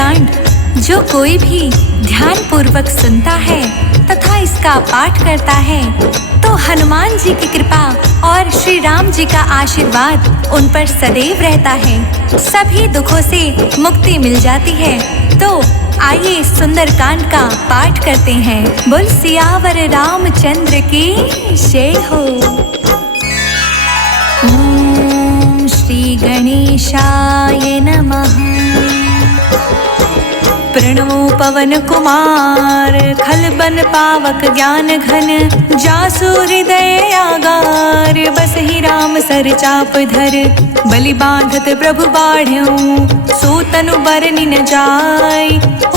सुंदरकांड जो कोई भी ध्यान पूर्वक सुनता है तथा इसका पाठ करता है तो हनुमान जी की कृपा और श्री राम जी का आशीर्वाद उन पर सदैव रहता है। सभी दुखों से मुक्ति मिल जाती है। तो आइए सुंदरकांड का पाठ करते हैं। बोल सियावर रामचंद्र की जय हो। ओम श्री गणेशाय नमः। प्रणमो पवन कुमार खलबन पावक ज्ञान घन जासु हृदय आगार बसहि राम सर चाप धर बलि बांधत प्रभु बाढ़ऊ सूतनु बरनि न जाय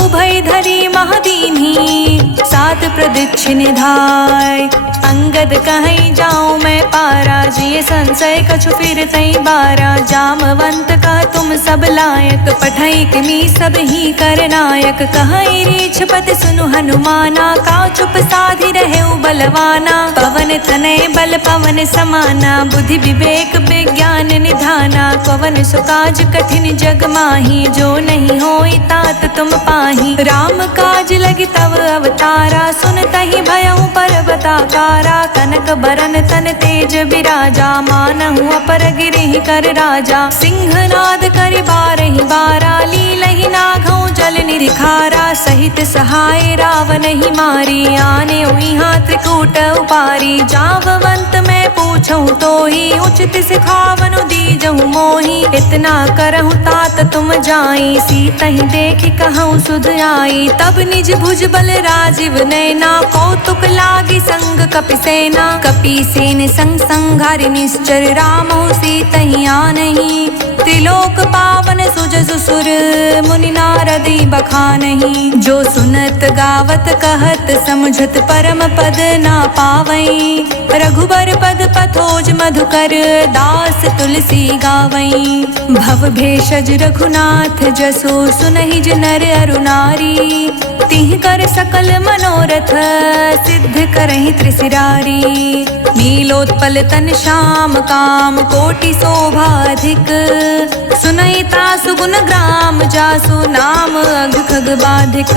उभय धरी महादीन्ही सात प्रदक्षिण धाय अंगद कहीं जाऊं मैं पारा जिये संशय कछु फिर तई बारा जामवंत कह तुम सब लायक पठई किमी सब ही कर नायक कहीं रीछ पत सुनु हनुमाना का चुप साधि रहे बलवाना पवन तनय बल पवन समाना बुद्धि विवेक विज्ञान निधाना पवन सुकाज कठिन जग माही जो नहीं होई तात तुम पाही राम काज लगी तव अवतारा सुन तहि भयउ पर्वताकारा कनक बरन तन तेज विराजा मानहु अपर गिरिहि कर राजा सिंहनाद करि बारहि बारा लीलहि नाघउ जल निरिखारा सहित सहाय रावण ही मारी आने यहाँ त्रिकूट उपारी जाववंत मैं पूछूं तो ही उचित सिखावनु दीजहु मोही इतना करहु तात तुम जाई सीता ही देखि कहूँ सुध आई तब निज भुज बल राजीव नैना कौतुक लागी संग कपि सेना कपि सेन संग संघारि निश्चर रामहु सीता ही आनहि त्रिलोक पावन सुजसु सुर मुनि नारदी बखानहि जो सुनत गावत कहत समुझत परम पद ना पावई रघुबर पद पथोज मधुकर दास तुलसी गावई भव भेषज रघुनाथ जसो सुनहि नर अरु नारी तिह कर सकल मनोरथ सिद्ध करहि त्रिशिरारी नीलोत्पल तन श्याम काम कोटि शोभाधिक सुनैता सुगुण ग्राम जासु नाम अघ खग बाधिक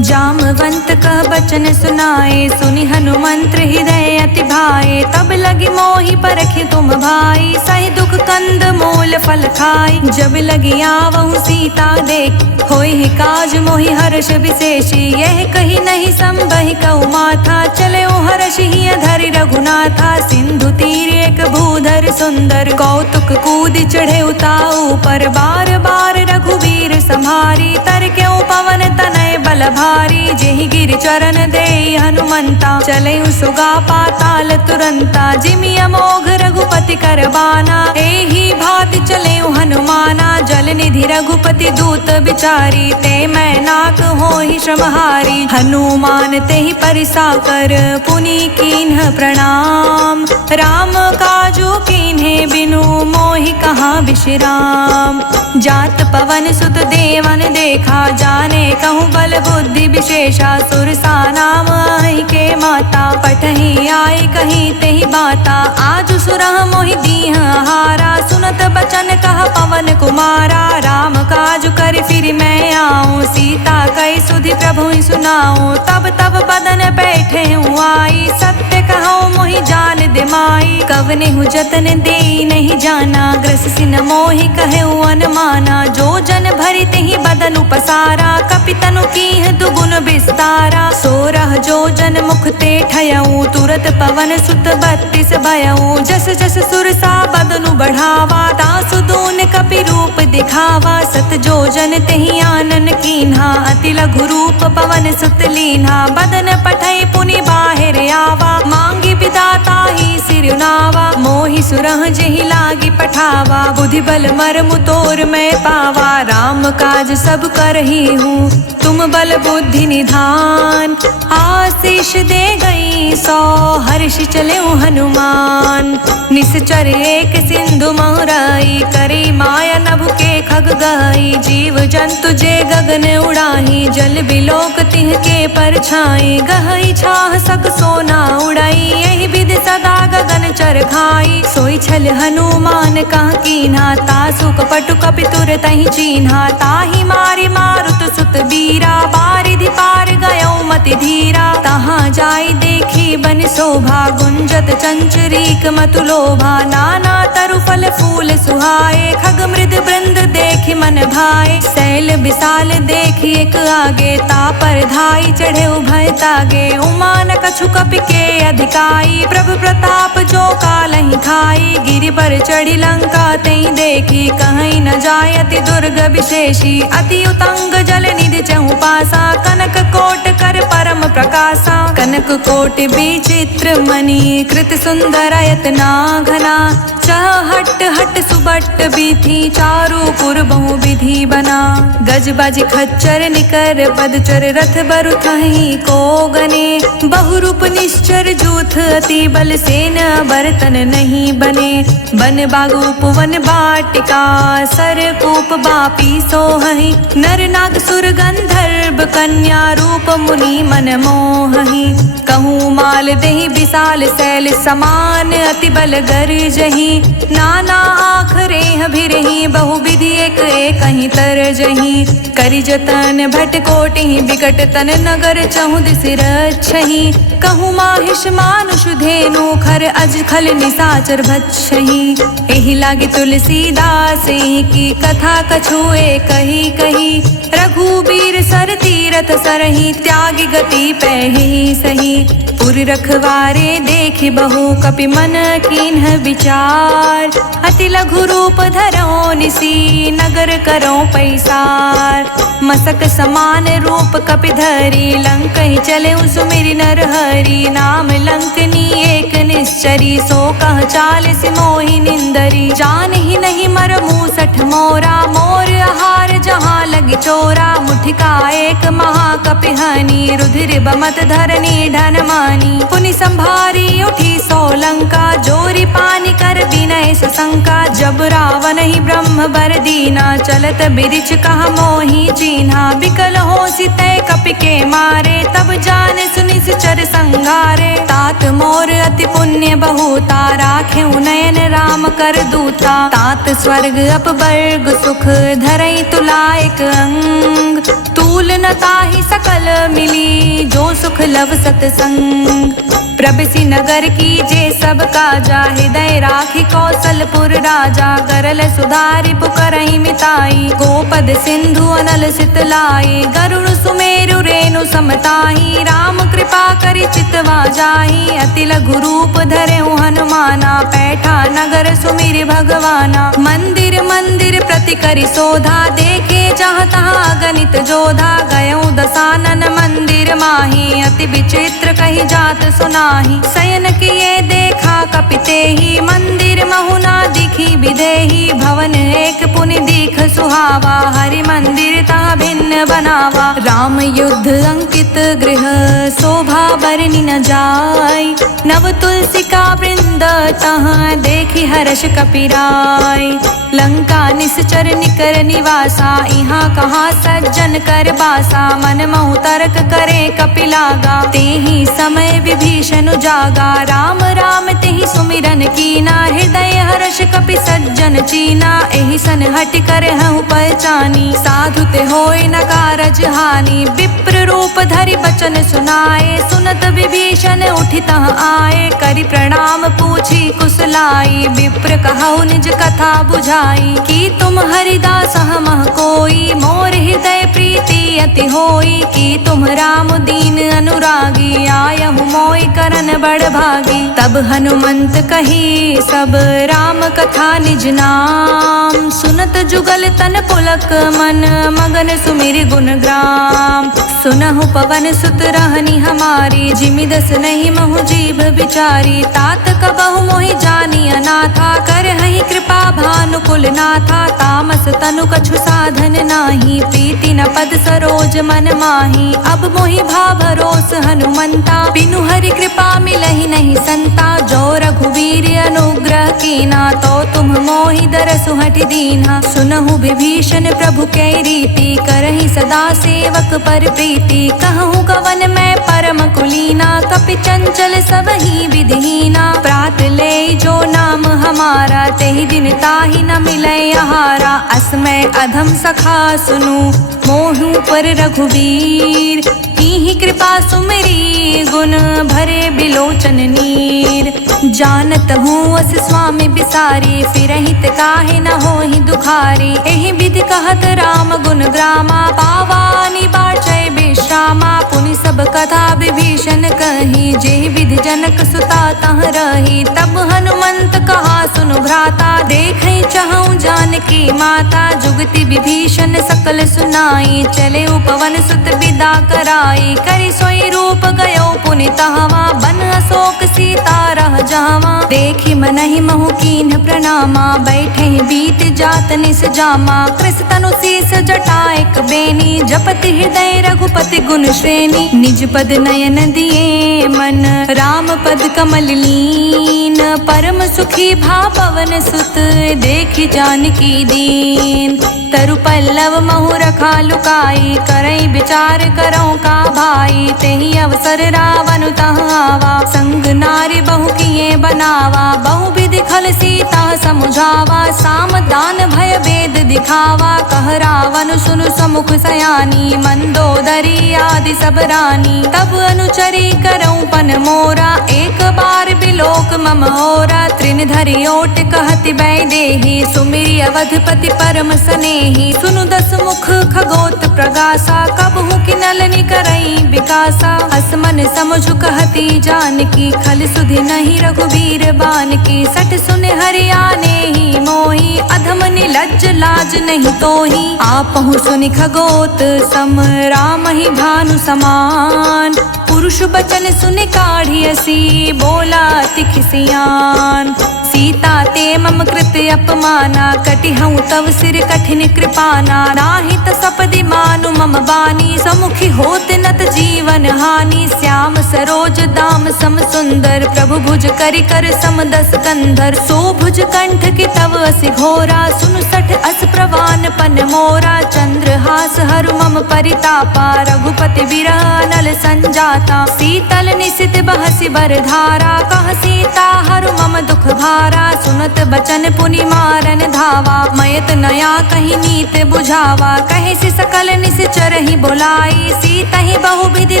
जामवंत कह बचन सुनाए सुनि हनुमंत्र हृदय अति भाए तब लगी मोहि परखि तुम भाई सही दुख कंद मूल फल खाई जब लगी आवहु सीता देख होई काज मोहि हर्ष विशेषी यह कही नहीं संबहि कहु माथा चले हर्ष ही धरि रघुनाथा सिंधु तीर एक भूधर सुंदर कौतुक कूद चढ़े उताऊ पर बार बार रघुवीर संहारी तर क्यों पवन तनय बल भारी जेहि गिर चरण दे हनुमंता चले सुगा पाताल तुरंता जिमि अमोघ रघुपति करबाना एहि भाति चले हनुमाना जल निधि रघुपति दूत बिचारी ते मैं नाक होहि श्रमहारी हनुमान तेहि परिसा कर पुनि कीन्ह प्रणाम राम काजू कीन्हे बिनु मोहि कहाँ विश्राम जात पवन सुत देवन देखा जाने कहूँ बल बुद्धि विशेषा सुरसा नाम आई के माता पठही आई कहीं तेहि बाता आज सुरह मोहि दीह हारा सुनत बचन कह पवन कुमारा राम काज कर फिर मैं आऊँ सीता कई सुधि प्रभु सुनाऊँ तब तब बदन बैठे हूँ आई सत्य कहूँ मोहि जान दिमाई कवने हूँ जतन दे नहीं जाना ग्रस सिन मोहि कहे अनमाना जो जन भरि तेहि बदन उपसारा कपितनु कीह दुगुन विस्तारा सोरह जो जन मुख ते ठयऊ तुरत पवन सुत 32 भयऊ जस जस सुरसा बदनु बढ़ावा दासु दून कपि रूप दिखावा सत जो जन तेहि आनन कीन्हा अति लघु रूप पवन सुत लीन्हा बदन पठई पुनि बाहिर आवा मांगी विदाता ही सिरुनावा मोहि सुरह जेहि लागी पठावा बुद्धि बल मर्म तोर मैं पावा राम काज सब करही हूँ तुम बल बुद्धि निधान आशीष दे गई सौ हर्ष चले हनुमान निश्चर एक सिंधु महराई करी माया नभ के खग गई, जीव जंतु जे गगन उड़ाही, जल बिलोक तिह के परछाई, गहई छाह सक सोना उड़ाई, यही विधि सदा गगन चर खाई। सोई छल हनुमान कह कीन्हा, तासु कपटु कपितुर तहि चीन्हा, ताहि मारि मारुत सुत बीरा, बारिधि पार गयो मति धीरा। तहाँ जाई देखी बन शोभा, गुंजत चंचरीक मतु लोभा, नाना तरु फल फूल सुहाए, खग मृद वृंद देखि मन भाए। शैल विशाल देखि एक आगे, तापर धाई चढ़े उभय तागे, उमान कछु कपि के अधिकाई, प्रभु प्रताप जो कालहि खाई। गिरि पर चढ़ी लंका तई देखी, कहीं न जाय अति दुर्ग विशेषी, अति उतंग जल निधि चहु पासा, कनक कोट कर परम प्रकाशा। कनक कोट विचित्र मणि, कृत सुंदर यतना घना, चहट हट सुबट बीथी, चारु पुर बहु विधि बना। गज बाज खच्चर निकर पदचर, रथ बरु थहीं को गने, बहुरूप निश्चर जूथ, अति बल सेन बर्तन नहीं बने। बन बागु पुवन बाटिका, सर कूप बापी सोहहि, नर नाग सुर गंधर्व कन्या, रूप मुनि मन मोहहि। कहूँ माल देहि विशाल शैल समान, अति बल गरजहि, नाना आखरे भिरहि, बहु विधि एक कहीं तरजहि। करि जतन भट कोटि बिकट तन, नगर चहु दिस रक्षहि, कहूँ माहिष मानुष धेनु, खर अज खल निसाचर भक्षहि। एहि लागी तुलसीदास की कथा कछुए कही कही, रघुबीर सर तीरथ सरहि, त्यागी गति पैहि सही। पुर रखवारे देखि बहु, कपि मन कीन्ह विचार, अति लघु रूप धरौ निसी, नगर करौ पैसार। मसक समान रूप कपि धरी, लंकहि चले सुमिरि नर हरि, नाम लंकनी एक निश्चरी, सो कह चालिस मोहि निंदरी। जानहि नहीं मर मूसठ मोरा, मोर आहार जहाँ लगी चोरा, मुठिका एक महाकपि हनी, रुधिर बमत धरनी ढन मानी। पुनि संभारी उठी सोलंका, जोरी पानी कर विनय सशंका, जब रावण ही ब्रह्म बर दीना, चलत बिरिछ कहा मोहि चीन्हा। बिकल होसि तै कपि के मारे, तब जान सुनि चर संघारे। तात मोर अति पुण्य बहुता, राखेउ नयन राम कर दूता। तात स्वर्ग अपवर्ग सुख, धरई तुलायक अंग, तूल न ताहि सकल मिली, जो सुख लव सतसंग। प्रबिसी नगर की जे सब काजा, हृदय राखी कौशलपुर राजा, गरल सुधारि पुकरहि मिताई, गोपद सिंधु अनल सितलाई, गरुड़ सुमेरु रेणु समताही, राम कृपा करि चितवा जाहि। अति लघु रूप धरेउ हनुमाना, पैठा नगर सुमिरि भगवाना। मंदिर मंदिर प्रति करि शोधा, देखे जहाँ तहाँ गणित जोधा। गयौ दसानन मंदिर माही, अति विचित्र कही जात सुनाही। शयन किए देखा कपिते ही, मंदिर महुना दिखी विदेही। भवन एक पुनि दीख सुहावा, हरि मंदिर ता भिन्न बनावा। राम युद्ध अंकित गृह, शोभा बरनि न जाय। नव तुलसी का वृंद तहाँ, देखी हर्ष कपिराय। लंका निश्चर निकर निवासा, इहाँ कहाँ सज्जन कर बासा। मन महु तर्क करे कपिलागा, तेहि समय विभीषण जागा। राम राम तेहि सुमिरन कीना, हृदय हर्ष कपि सज्जन चीना। एहि सन हटि कर हूँ पहचानी, साधु ते होय न कारज हानि। विप्र रूप धरि बचन सुनाए, सुनत विभीषण उठि तह आए। करि प्रणाम पूछी कुशलाई, विप्र कहु निज कथा बुझाई। कि तुम हरिदास हमह कोई, मोर हृदय प्रीति अति होई। कि तुम राम दीन अनुरागी, आयहु मोय करन बड़ भागी। तब हनुमंत कही सब राम कथा निज नाम, सुनत जुगल तन पुलक मन, मगन सुमिरि गुण ग्राम। सुनहु पवन सुत रहनी हमारी, जिमि दस नहीं महु जीभ बिचारी। तात कबहु मोहि जानी अनाथा, करहि कृपा भानुकुल नाथा। तामस तनु कछु साधन नाही, प्रीति न पद सरोज मन माही। अब मोहि भाव भरोस हनुमंता, बिनु हरि कृपा मिलहि नहीं संता। जो रघुवीर अनुग्रह कीना, तो तुम मोहि दरसु हठि दीन्हा। सुनहु विभीषण प्रभु कै रीति, करहि सदा सेवक पर प्रीति। कहूँ कवन मैं परम कुलीना, कपि चंचल सबहि विधिहीना। प्रात ले जो नाम हमारा, तेहि दिन ताहि न मिलै आहारा। असमय अधम सखा सुनु, मोहु पर रघुवीर। कीन्ही कृपा सुमिरी, गुण भरे बिलोचन नीर। जानत हूँ अस स्वामी बिसारी, फिरहित काहे न होहि दुखारी। एहि विधि कहत राम गुण ग्रामा, पावानि बाचै विश्रामा। पुनि सब कथा विभीषण कही, जेहि विधि जनक सुता तह रही। तब हनुमंत कहा सुनु भ्राता, देखै चहु जानकी माता। जुगति विभीषण सकल सुनाई, चले उपवन सुत विदा कराई। करि सोई रूप गयो पुनि तहवा, बन अशोक सीता रह जावा। देखि मनहि महु कीन्ह प्रणामा, बैठे बीत जात निस जामा। कृस तनु शीस जटा एक बेनी, जपति हृदय रघुपति गुण श्रेणी। निज पद नयन दिए मन, राम पद कमल लीन। परम सुखी भा पवन सुत, देखि जानकी दीन। तरु पल्लव महु रखा लुकाई, करई विचार करऊँ का भाई। तेहि अवसर रावण तहाँ आवा, संग नारी बहु किए बनावा। बहु विधि खल सीता समुझावा, साम दान भय वेद दिखावा। कह रावण सुनु समुख सयानी, मंदोदरी आदि सब रानी। तब अनुचरी करऊँ पन मोरा, एक बार बिलोक मम होरा। त्रिन धरि ओट कहति वैदेही, सुमिरि अवधपति परम स्नेही। सुनु दस मुख खगोत प्रगासा, कबहु किनलनि करई विकासा। असमन समुझ कहती जानकी, खल सुधि नहीं रघुवीर बानकी। सठ सुन हरियाने ही मोही, अधम निलज्ज लाज नहीं तोही। आपहु सुनि खगोत सम, राम ही भानु समान। पुरुष बचन सुन काढ़ियसी, बोला अति खिसियान। सीता ते मम कृत अपमाना, कटिहऊँ तव सिर कठिन कृपाना। नाहित सपदि मानु मम बानी, समुखी होत नत जीवन हानि। श्याम सरोज दाम सम सुंदर, प्रभु भुज करि कर सम दस कंधर। सो भुज कंठ की तव असि घोरा, सुनु सठ अस प्रवान पन मोरा। चंद्रहास हरु मम परितापा, रघुपति विरह नल संजाता। शीतल निशित बहसि बरधारा, कह सीता हरु मम दुख भारा। सुनत बचन पुनि मारन धावा, मयत नया कहीं नीत बुझावा। कहे से सकल निश्चर ही बोलाई, सीता ही बहु विधि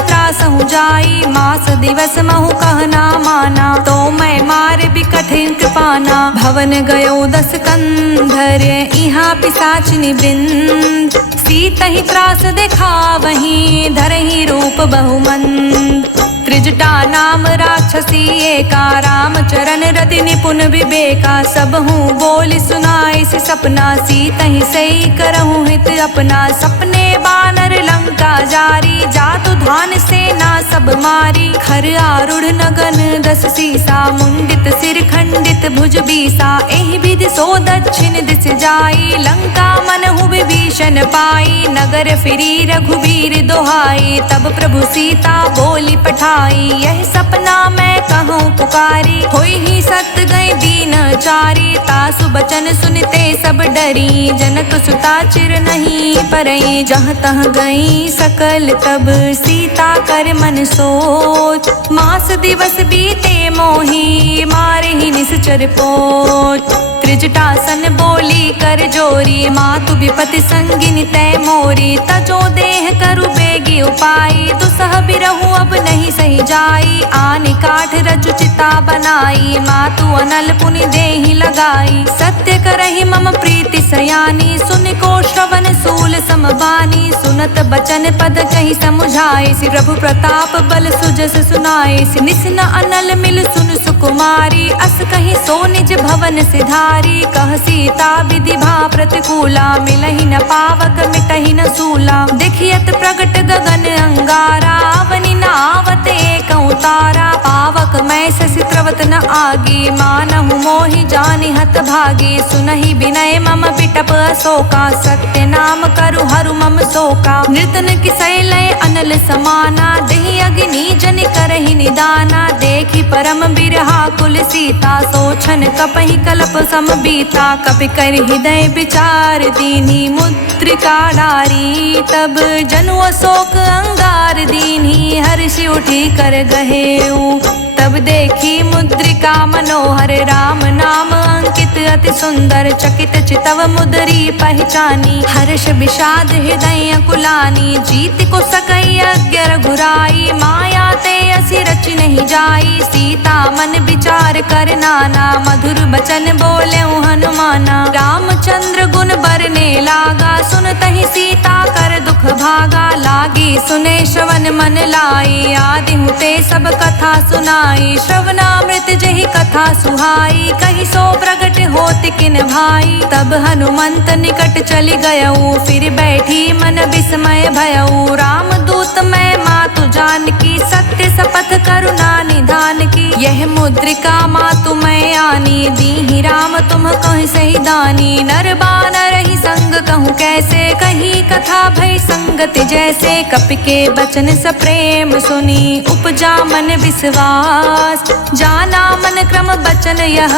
त्रासहु जाई। मास दिवस महु कहना माना, तो मैं मार भी कठिन कृपाना। भवन गयो दस कंधर, इहाँ पिशाचिनी वृंद। सीता ही त्रास देखा वहीं, धरहि रूप बहुमंद। त्रिजटा नाम राक्षसी एका, राम चरण रति निपुण विवेका। सब हूँ बोली सुनाए से सपना, सीता ही सही करहूँ हित अपना। सपने बानर लंका जारी, जातु धान सेना सब मारी। खर आरूढ़ नगन दस सीसा, मुंडित सिर खंडित भुज बीसा। एहि विधि सो दक्षिण दिस जाई, लंका मनहु विभीषण पाई। नगर फिरी रघुवीर दोहाई, तब प्रभु सीता बोली पठाई। यह सपना मैं कहूँ पुकारी, होई ही सत गई दीन चारी। तासु बचन सुनते सब डरी, जनक सुता चिर नहीं परई। जहाँ तह गई सकल तब, सीता कर मन सोच। मास दिवस बीते मोही, मारे ही निश्चर पोच। त्रिजटासन बोली कर जोरी, मातु विपति संगिनी तय मोरी। तजो देह करु बेगी उपाई, दुसह बिरहु अब नहीं सही जाई। आनि काठ रचु चिता बनाई, मातु अनल पुनि देहि लगाई। सत्य करहि मम प्रीति सयानी, सुन को श्रवण सूल समबानी। सुनत बचन पद कहि समुझाए, सि प्रभु प्रताप बल सुजस सुनाए। सि निस्न अनल मिल सुन सुकुमारी, अस कहि सो निज भवन सिधारी। कह सीता विधि भा प्रतिकूला, मिलहि न पावक मिटहि न सूला। देखियत प्रगट गगन अंगारा, अवनि न आवत एकौ उतारा, पावक मैं शशि त्रवत न आगी, मानहु मोहि जानि हत भागी। सुनहि विनय मम बिटप अशोका, सत्य नाम करु हरु मम शोका। नृतन किसै लय अनल समाना, देहि अग्नि जनि करहि निदाना। देखि परम बिरहा कुल सीता, सोचन कपहि कल्प सम बीता। कपि कर हृदय विचार दीन्ही, मुद्रिका डारी। तब जनु अशोक अंगार दीन्ही, हर्षि उठी कर गहेऊ। तब देखी मुद्रिका मनोहर, राम नाम अंकित अति सुंदर। चकित चितव मुद्री पहचानी, हर्ष विषाद हृदय कुलानी। जीत को सकई अज्ञ रघुराई, माया ते असि रचि नहीं जाई। सीता मन विचार कर नाना, मधुर बचन बोले हनुमाना। रामचंद्र गुण बरने लागा, सुनतहि सीता कर दुख भागा। लागी सुने श्रवण मन लाई, आदि हुते सब कथा सुनाई। श्रवणामृत जहि कथा सुहाई, कहि सो प्रगट होत किन भाई। तब हनुमंत निकट चली गयऊ, फिर बैठी मन विस्मय भयऊ। राम दूत मैं मातु जानकी, सत्य शपथ करुणा निधान की। यह मुद्रिका मातु मैं आनी, दीहि राम तुम कहि सही दानी। नर बानर ही संग कहूँ कैसे, कही कथा भई संगति जैसे। कपि के बचन सप्रेम सुनी, उपजा मन विश्वास। जाना मन क्रम बचन यह,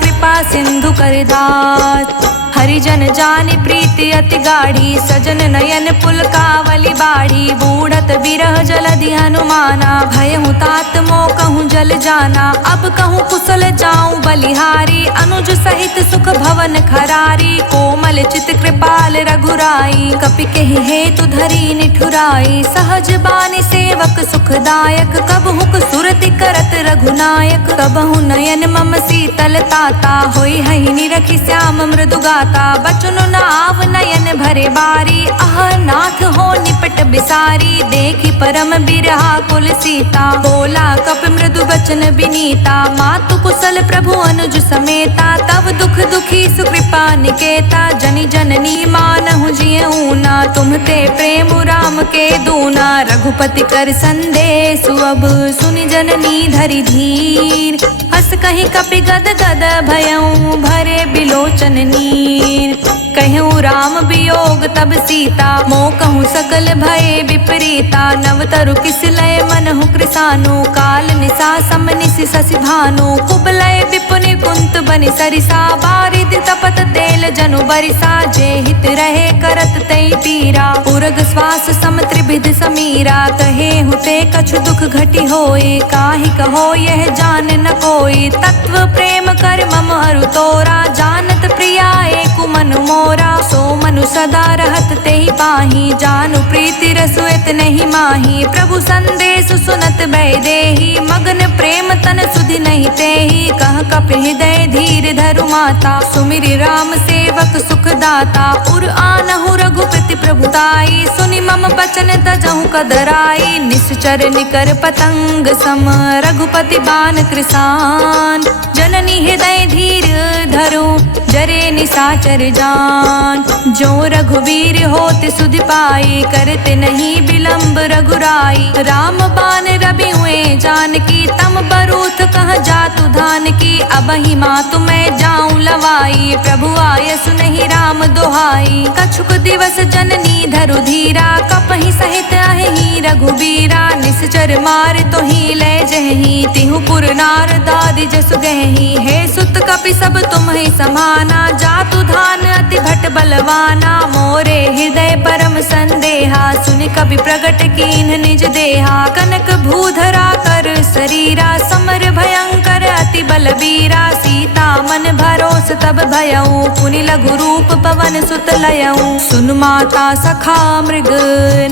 कृपा सिंधु कर दास। हरिजन जानि प्रीति अति गाढ़ी, सजन नयन पुलकावली बाढ़ी। बूढ़त बिरह जलधि हनुमाना, भयहु तात मोह कहूँ जल जाना। अब कहूँ कुशल जाऊँ बलिहारी, अनुज सहित सुख भवन खरारी। कोमल चित कृपाल रघुराई, कपि केहि हेतु धरी निठुराई। सहज बानी सेवक सुखदायक, कबहुक सुरति करत रघुनायक। कबहु नयन मम शीतल ताता, होई हहि निरखि श्याम मृदु गाता। बचन नाव नयन भरे बारी, आह नाथ हो निपट बिसारी। देखी परम बिरहा कुल सीता, बोला कपि मृदु बचन बिनीता। मातु कुशल प्रभु अनुज समेता, तब दुख दुखी सुकृपा निकेता। जनि जननी मानहु जियऊ ना, तुम ते प्रेम राम के दूना। रघुपति कर संदेश अब, सुनि जननी धरि धीर। हस कहि कपि गद गद भयऊ, भरे बिलोचन नीर। कहूँ राम वियोग तब सीता, मोह कहूँ सकल भय विपरीता। नवतरु किस लय मनहु कृसानु, काल निशा सम निशि शशि भानु। कुबलय विपुनि कुंत बनि सरिसा, बारिधि तपत तेल जनु बरिसा। जे हित रहे करत तै पीरा, उरग श्वास सम त्रिविध समीरा। कहे हुते कछु दुख घटी होए, काहि कहो यह जान न कोई। तत्व प्रेम कर मम अरु तोरा, जानत प्रिया एकु मनु मोरा। सो मनु सदा रहत तेहि पाही, जानु प्रीति रसु इत नहीं माही। प्रभु संदेश सुनत भय देहि, मगन प्रेम तन सुधि नहीं तेहि। कह कपि हृदय धीर धरु माता, सुमिरि राम सेवक सुख दाता। उर आनहु रघुपति प्रभुताई, सुनि मम बचन तजहु कदराई। निश्चर निकर पतंग सम, रघुपति बान कृसान। जननी हृदय धीर धरु, जरे निशाचर जान। जो रघुवीर होत सुधि पाई, करते नहीं विलंब रघुराई। राम बान रवि हुए जानकी, तम बरूथ कह जातु धान की। अबहि मातु मैं जाऊं लवाई, प्रभु आय सुनहि राम दोहाई। कछुक दिवस जननी धरु धीरा, कपहि सहित अहि रघुबीरा। निश्चर मार तो ही ले जहि, तिहु पुर नार दादि जसु गहि। हे सुत कपि सब तुम ही समाना, जातु धान अति भट बलवाना। मोरे हृदय परम संदेहा, सुनि कवि प्रगट कीन्ह निज देहा। कनक भूधरा कर शरीरा, समर भयंकर अति बलबीरा। सीता मन भरोस तब भयऊ, पुनि लघु रूप पवन सुत लयऊ। सुन माता सखा मृग,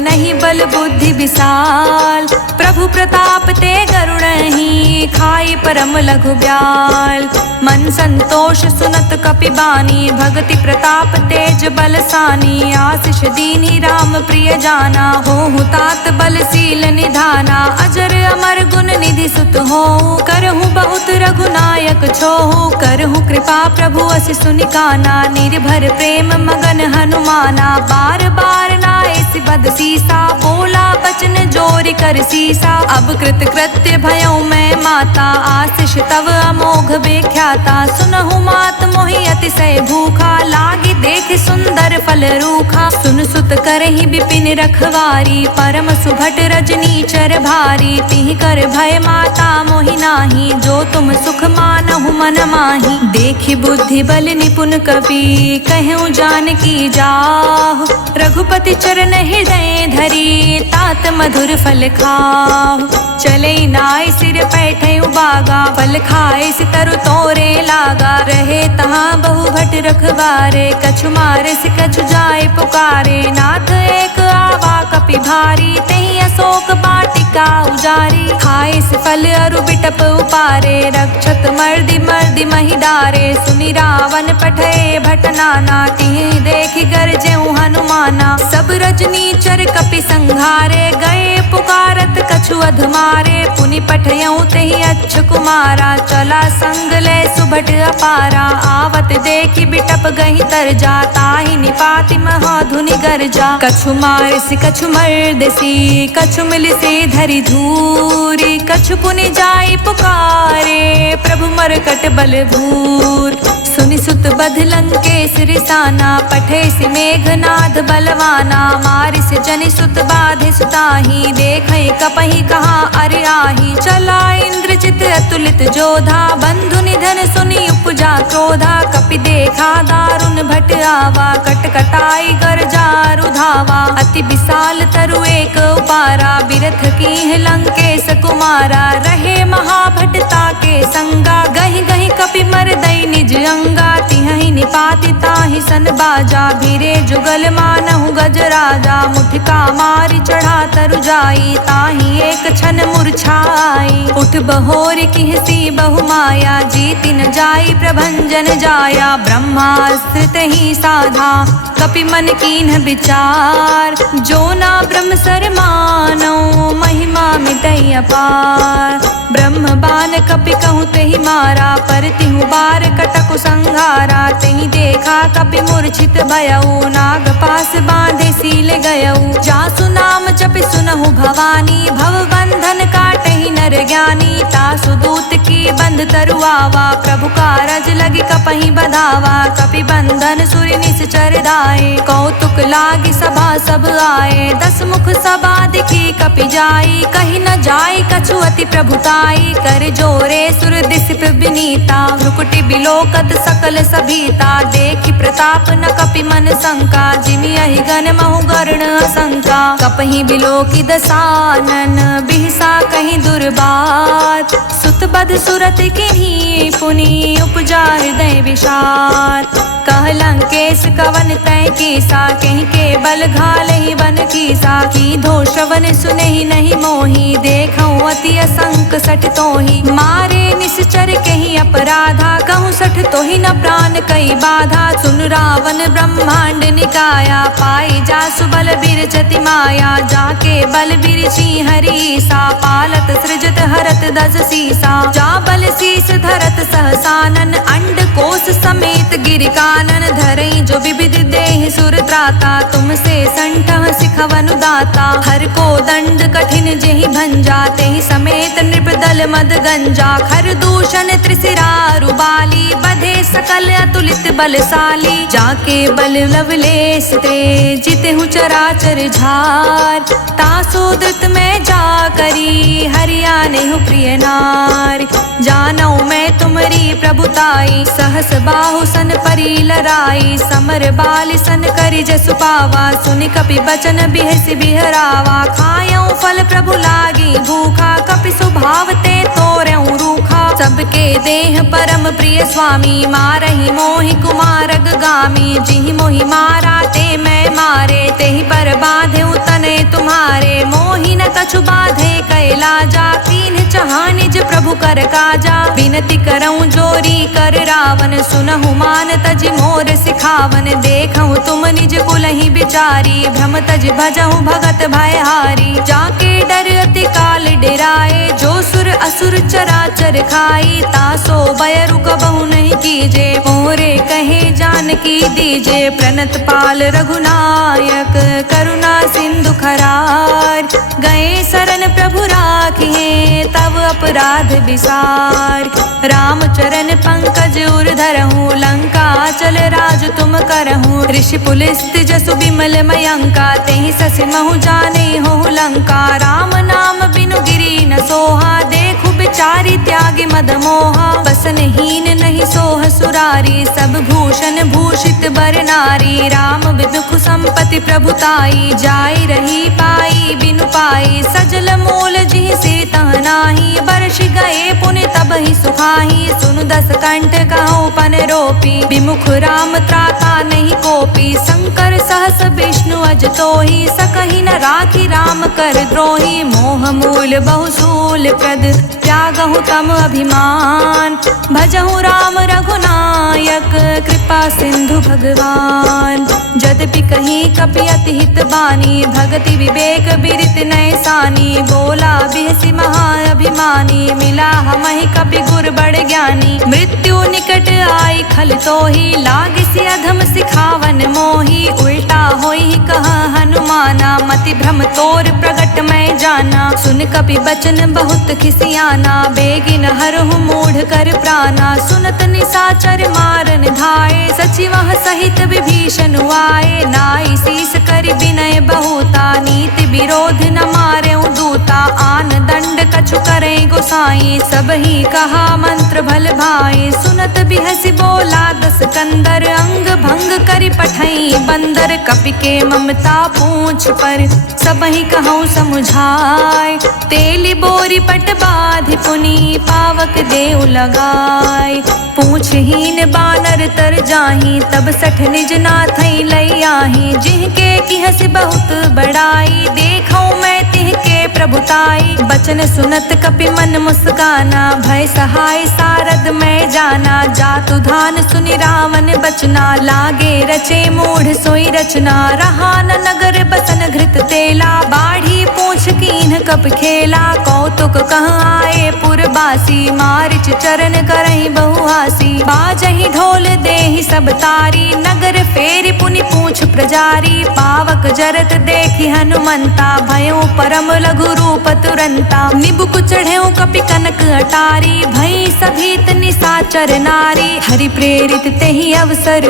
नहीं बल बुद्धि विशाल। प्रभु प्रताप ते गरुड़हि, खाई परम लघु ब्याल। मन संतोष सुनत कपि बानी, भगति प्रताप तेज बलसानी। आशीष दीन्हि राम प्रिय जाना, होहु तात बलशील निधाना। अजर अमर गुण निधि सुत होहु, करहु बहुत रघुनायक छोहु। करहु कृपा प्रभु असि सुनि काना, निर्भर प्रेम मगन हनुमाना। बार बार नाए बद सीसा, बोला बचन जोर कर सीसा। अब कृत कृत्य भयऊ मैं माता, आशीष तव अमोघ बेख्याता। सुनहु मात मोहि अतिशय भूखा, लागी देख सुंदर फल रूखा। सुन सुत करहि विपिन रखवारी, परम सुभट रजनी चर भारी। तिहि कर भय माता मोहि नाही, जो तुम सुख मानहु मन माही। देखि बुद्धि बल निपुण कपि, कहूँ जानकी जाहु। रघुपति चरण हृदय धरी, तात मधुर फल खाहु। चले नाय सिर पैठे उबागा, फल खाए सितरु तोरे लागा। रहे तहाँ बहु भट रखवारे, कछु मारे से कछु जाए पुकारे। नाथ एक आवा कपि भारी, तेहि अशोक वाटिका उजारी। खाए से फल अरु बिटप उपारे, रक्षत मर्दि मर्दि महि डारे। सुनि रावण पठे भट नाना, तिहि देखि गरजेउ हनुमाना। सब रजनी चर कपि संघारे, गए पुकारत कछु अधमारे। पुनि पठयउ तेहि अच्छ कुमारा, चला संग ले सुभट अपारा। आवत देखि बिटप गहि तरजा, ताहि निपाति महाधुनि गरजा। कछु मारिसि कछु मर्दसी, कछु मिलिसि धरि धूरी। कछु पुनि जाई पुकारे, प्रभु मरकट बल भूर। सुनि सुत बध लंकेश रिसाना, पठे सि मेघनाद बलवाना। मारिस जनि सुत बाधे सुताही, देखै कपहि कहाँ अरि आही। चला इंद्रजित अतुलित जोधा, बंधु निधन सुनि उपजा क्रोधा। कपि देखा दारुण भट आवा, कटकटाई गरजा रुधावा। अति विशाल तरु एक उपारा, बिरथ कीन्ह लंकेश कुमारा। रहे महाभटता के संगा, गहि गहि कपि मरदई निज अंगा। तिहि निपाति ताहि सन बाजा, भीरे जुगल मानहु गजराजा। मुठिका मारि चढ़ा तरु जाई, ताहि एक क्षण मूर्छाई। उठ बहोर किहसी बहु माया, जीति न जाई प्रभंजन जाया। ब्रह्मास्त्र तहि साधा, कपि मन कीन्ह विचार। जो ना ब्रह्म सर मानौ, महिमा मिटई अपार। ब्रह्म बान कपि कहूँ तेहि मारा, पर तिहु बार कटकु संघारा। तेहि देखा कपि मूर्छित भयऊ, नाग पास बांधे सील गयऊ। जासु नाम जपि सुनहु भवानी, भव बंधन काटहि नर ज्ञानी। तासु दूत की बंध तरुआवा, प्रभु कारज लगी कपहि बधावा। कपि बंधन सुरि निश्चर दाए, कौतुक लागी सभा सब आए। 10 मुख सभा दिखी कपि जाई, कहि न जाई कछु अति प्रभुताई। कर जोरे सुर दिसिप विनीता, भ्रुकुटि बिलोकत सकल सभीता। देखि प्रताप न कपि मन शंका, जिमि अहि गण महु गर्ण असंका। कपहि बिलोकि दसानन, बिहसा कहि दुर्बात। सुत बध सुरत किन्ही, पुनि उपजा हृदय विषाद। कह लंकेश कवन तय कीसा, कहीं के बल घालहि बन कीसा। की धो श्रवण सुनहि नहीं मोही, देखऊँ अति असंक सठ तोही। मारे निश्चर कहीं अपराधा, कहूँ सठ तोहि न प्राण कई बाधा। सुन रावण ब्रह्मांड निकाया, पाई जासु बल बिरचति माया। जाके बल बिरची हरीसा, पालत सृजत हरत 10 सीसा। जा बल शीस धरत सहसानन, अंड कोश समेत गिरिकानन। धरई जो विविध देहि सुर त्राता, तुमसे संठह सिखवनु दाता। हर को दंड कठिन जेहि भंजा, तेहि समेत नृपदल मद गंजा। खर दूषण त्रिशिरा रुबाली, बधे सकल अतुलित बलशाली। जाके बल लवलेश ते, जितहु चराचर झार। तासो धृत में जा करी, हरियानेहु प्रिय नार। जानौ मैं तुमरी प्रभुताई, सहस बाहु सन परी लराई। समर बाल सन करि जसु पावा, सुनि कपि बचन बिहसि बिहरावा। खायऊ फल प्रभु लागी भूखा, कपि सुभाव ते तोरऊ रूखा। सबके देह परम प्रिय स्वामी, मारहि मोहि कुमारग गामी। जिहि मोहि मारा ते मैं मारे, तेहि पर बाधे तनय तुम्हारे। मोहि न कछु बाधे कैलाजा, कीन्ह चाहा निज प्रभु कर काजा। विनती करऊँ जोरी कर रावण, सुनहु मान तजि मोर सिखावन। देखऊँ तुम निज कुल सुनहि बिचारी, भ्रम तज भजहु भगत भयहारी। जाके डर अति काल डेराए, जो सुर असुर चराचर खाई। तासो बयरु कबहु नहीं कीजे, मोरे कहे जानकी दीजे। प्रणत पाल रघुनायक, करुणा सिंधु खरार। गए शरण प्रभु राखिए, तब अपराध विसार। राम चरण पंकज उर धरहूँ, लंका चल राज तुम करहूँ। ऋषि पुलिस्त जसु विमल मयंका, तेहि ससि महु जाने हो लंका। राम नाम बिनु गिरि न सोहा, देखु बिचारी त्यागी मद मोहा। बसनहीन नहीं सोह सुरारी, सब भूषण भूषित बर नारी। राम विमुख संपत्ति प्रभुताई, जाई रही पाई बिनु पाई। सजल मोल जिहि सिर तह नाही, बरष गए पुनि तब ही सुखाही। सुनु दस कंठ कहूँ पन रोपी, विमुख राम त्राता नहीं कोपी। शंकर सहस विष्णु अज तोहि, सकहि न राखी राम कर द्रोही। मोह मूल बहुसूल प्रद, त्यागहु तम अभिमान। भजहु राम रघुनायक, कृपा सिंधु भगवान। यद्यपि कहीं कपि अति हित बानी, भगति विवेक बिरित नैसानी। बोला बिहसि महाअभिमानी, मिला हमहि कपि गुर बड़ ज्ञानी। मृत्यु निकट आई खल तोहि, लागिसि अधम सिखावन मोहि। उल्टा होई कहा हनुमाना, मति भ्रम तोर प्रगट मैं जाना। सुन कपि बचन बहुत खिसियाना, बेगिन हरहु मूढ़ कर प्राणा। सुनत निशाचर मारन धाये, सचिवह सहित विभीषण आए। नाई शीस करि विनय बहुता, नीति विरोध न मारेउ दूता। आन दंड कछु करे गोसाई, सब ही कहा मंत्र भल भाई। सुनत बिहसि बोला दस कंदर, अंग भंग करि पठई बंदर। कपि के ममता पूछ पर, सब ही कहूँ समुझाय। तेली बोरी पट बाधि पुनि, पावक देउ लगाय। पूछहीन बानर तर जाही, तब सठ निज नाथई लई आही। जिहके किहसि बहुत बड़ाई, देखऊँ मैं तिहके प्रभुताई। बचन सुनत कपि मन मुस्काना, भय सहाय सारद मैं जाना। जातु धान सुनि रावण बचना, लागे रचे मूढ़ सोई रचना। रहा न नगर बसन घृत तेला, बाढ़ी पूछ कीन्ह कप खेला। कौतुक कहाँ आए पुरबासी, मारिच चरण करहि बहुहासी। बाजहि ढोल देहि सब तारी, नगर फेरि पुनि पूछ प्रजारी। पावक जरत देखि हनुमंता, भयउ परम लघु रूप तुरंता। निबुक चढ़ेउ कपि कनक अटारी, भई सभीत निशाचर नारी। हरि प्रेरित तेहि अवसर,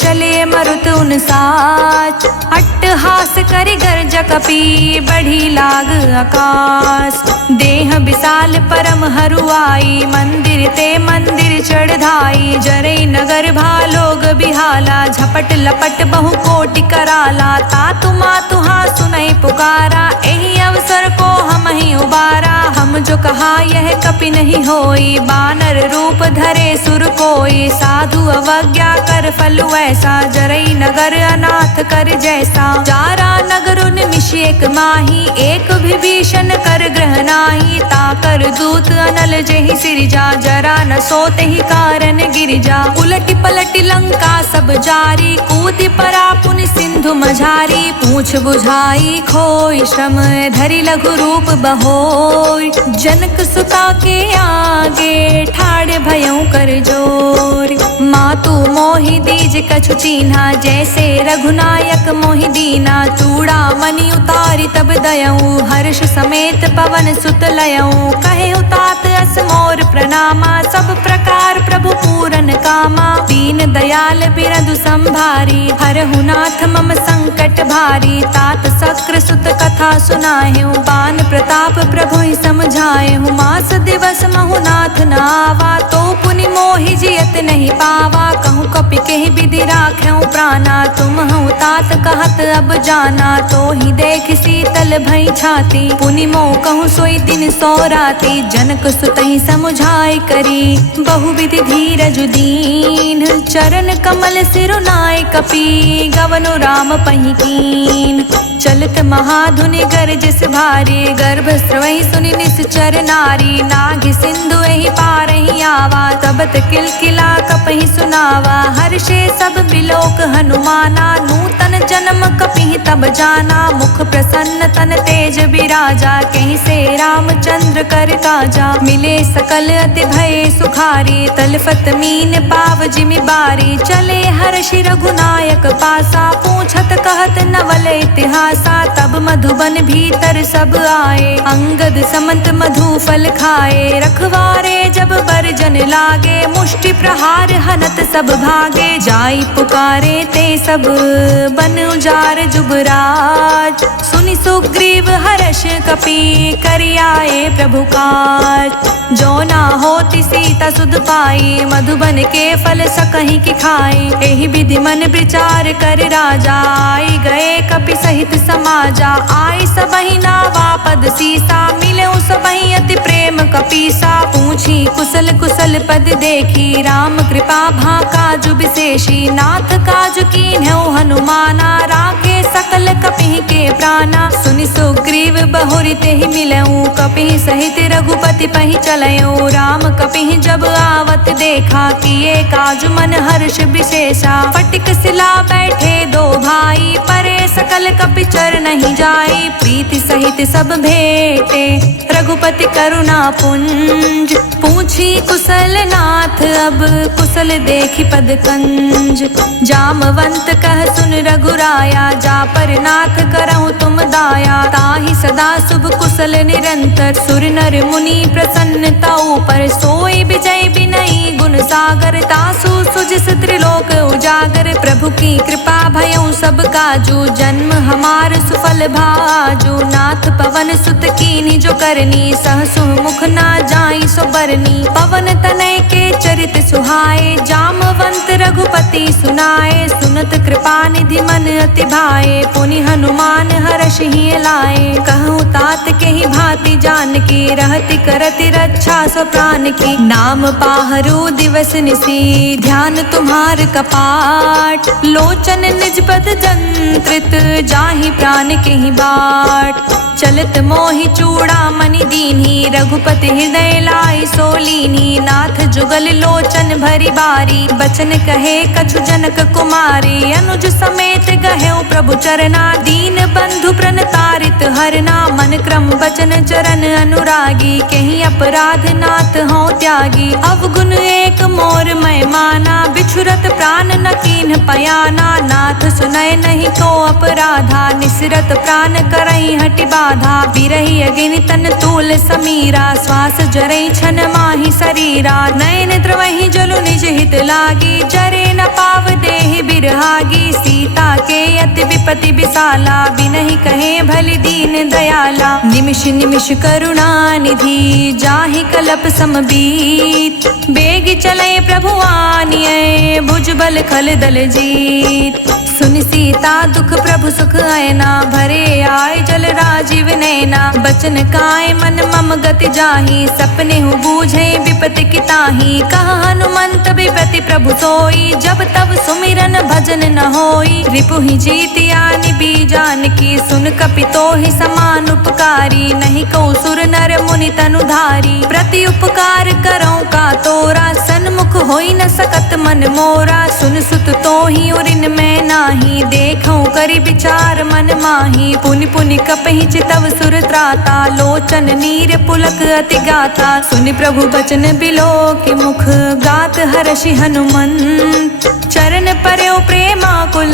चले मरुत उन साच। अट्टहास करि गर्ज कपि, बढ़ी लाग आकाश। देह विशाल परम हरुआई, मंदिर ते मंदिर चढ़ाई। जरै नगर भालोग बिहाला, झपट लपट बहु कोटि कराला। तातु मातु हाँ सुनई पुकारा, एहि अवसर को हम ही उबारा। हम जो कहा यह कपि नहीं होई, बानर रूप धरे सुर कोई। साधु अवज्ञा कर फल ऐसा, जरै नगर अनाथ कर जैसा। जारा नगर निमिष एक माही, एक विभीषण कर ग्रह नाही। ताकर दूत अनल जेहि सिरजा, जरा न सोते ही कारण गिरिजा। उलटि पलटि लंका सब जारी, कूदि परा पुनि सिंधु मझारी। पूछ बुझाई खोई श्रम, धरि लघु रूप बहोय। जनक सुता के आगे, ठाड़ भयउ कर जोर। मातु मोहि दीज कछु चीन्हा, जैसे रघुनायक मोहि दीना। चूड़ा मणि उतारी तब दयऊ, हर्ष समेत पवन सुत लयऊ। कहे तात अस मोर प्रणामा, सब प्रकार प्रभु पूरन कामा। दीन दयाल बिरधु संभारी, हरहु नाथ मम संकट भारी। तात शक्र सुत कथा सुनाएहु, बान प्रताप प्रभु ही समझाएहु। मास दिवस महु नाथ न आवा, तो पुनि मोहि जियत नहीं पावा। कहूँ कपि केहि विधि राखेउ प्राणा, तुम हूँ तात कहत अब जाना। तो ही देख शीतल भई छाती, पुनि मोह कहूँ सोई दिन सो राती। जनक सुतहि समुझाई करी, बहुविधि धीरज दीन। चरण कमल सिरुनाय कपि, गवनु राम पहि कीन। चलत महाधुनि गरजस भारी, गर्भ स्रवहि सुनि निश्चर नारी। नाग सिंधु एहि पारहि आवा, तबत किलकिला कपहि सुनावा। हर्षे सब बिलोक हनुमाना, नूतन जन्म तब जाना, मुख प्रसन्न तन तेज बिराजा, कहीं से रामचंद्र कर काजा। मिले सकल अति भय सुखारी, तलफत मीन पाव जिमि बारी। चले हर्षि रघुनायक पासा, पूछत कहत नवल इतिहासा। तब मधुबन भीतर सब आए, अंगद समंत मधु फल खाए। रखवारे जब बरजन लागे, मुष्टि प्रहार हनत सब भागे। जाई पुकारे ते सब बन उजार जुबराज, सुनि सुग्रीव हर्ष कपि करि आए प्रभु काज। जो ना होती सीता सुध पाई, मधुबन के फल सकहीं की खाई। एहि विधि मन विचार कर राजा, आई गए कपि सहित समाजा। आई सबहि नावा पद सीसा, मिले सबहि अति प्रेम कपीसा। पूछी कुशल कुशल पद देखी, राम कृपा भा काजु विशेषी। नाथ काजु कीन्हु हनुमाना, राखे सकल कपिहि के प्राणा। सुनि सुग्रीव बहुरि तेहि मिलऊँ, कपिहि सहित रघुपति पहि चलऊँ। राम कपिहि जब आवत देखा, किए काजु मन हर्ष विशेषा। फटिक सिला बैठे दो भाई, परे सकल कपि चर नहीं जाई। प्रीति सहित सब भेटे, रघुपति करुणा पुंज। पूछी कुशल नाथ अब, कुशल देखी पद कंज। जामवंत कह सुन रघुराया, जा पर नाथ करऊँ तुम दाया। ताहि सदा शुभ कुशल निरंतर, सुर नर मुनि प्रसन्नता ऊपर। सोई विजय बिनई गुण सागर, तासु सुजिस त्रिलोक उजागर। प्रभु की कृपा भयउ सब काजू, जन्म हमार सुफल भाजू। नाथ पवन सुत कीन्ही जो करनी, सहसु मुख ना जाई सो बरनी। पवन तनय के चरित सुहाए, जामवंत रघुपति सुनाए। सुनत कृपा निधि मन अति भाए, पुनि हनुमान हर्षहि लाए। कहूँ तात के ही भांति जान की, रहति करति रक्षा सो प्राण की। नाम पाहरु दिवस निसी, ध्यान तुम्हार कपाट। लोचन निज पद जंत्रित, जाहि प्राण के ही बाट। चलत मोहि चूड़ा मणि दीन्ही, रघुपति हृदय लाई सोलीनी। नाथ जुगल लोचन भरी बारी, बचन कहे कछु जनक कुमारी। अनुज समेत गहेउ प्रभु चरना, दीन बंधु प्रण तारित हरना। मन क्रम बचन चरण अनुरागी, कहीं अपराध नाथ हों त्यागी। अवगुण एक मोर मैं माना, बिछुरत प्राण न कीन्ह पयाना। नाथ सुनय नहीं को अपराधा, निसरत प्राण करई हटि बाधा। बिरहि अगिनि तन तूल समीरा, श्वास जरई छन माहि शरीरा। नयन द्रवहि जलु निज हित लागी, जरे न पाव देहि बिरहागी। सीता के अति विपति विशाला, बिनहि कहे भलि दीन दयाला। निमिष निमिष करुणा निधि, जाहि कलप समबीत। बेग चले प्रभु आनिए, भुजबल खल दल जीत। सुनि सीता दुख प्रभु सुख आयना, भरे आय जल राजीव नैना। बचन काय मन मम गति जाहि, सपने हूँ बूझे विपति की ताहि। कह हनुमंत विपति प्रभु सोई, जब तब सुमिरन भजन न होई। रिपुहि जीतिया निबी जानकी, सुन कपि तोहि समान उपकारी। नहीं कहूँ सुर नर मुनि तनुधारी, प्रति उपकार करऊँ का तोरा। सन्मुख होई न सकत मन मोरा, सुन सुत तोहि उरिन में नाही। देखऊँ करि विचार मन माही, पुनि पुनि कपहि चितव सुर त्राता। लोचन नीर पुलक अति गाता, सुनि प्रभु बचन बिलो के मुख। गात हर्षि हनुमंत, चरण पर्यो प्रेमाकुल।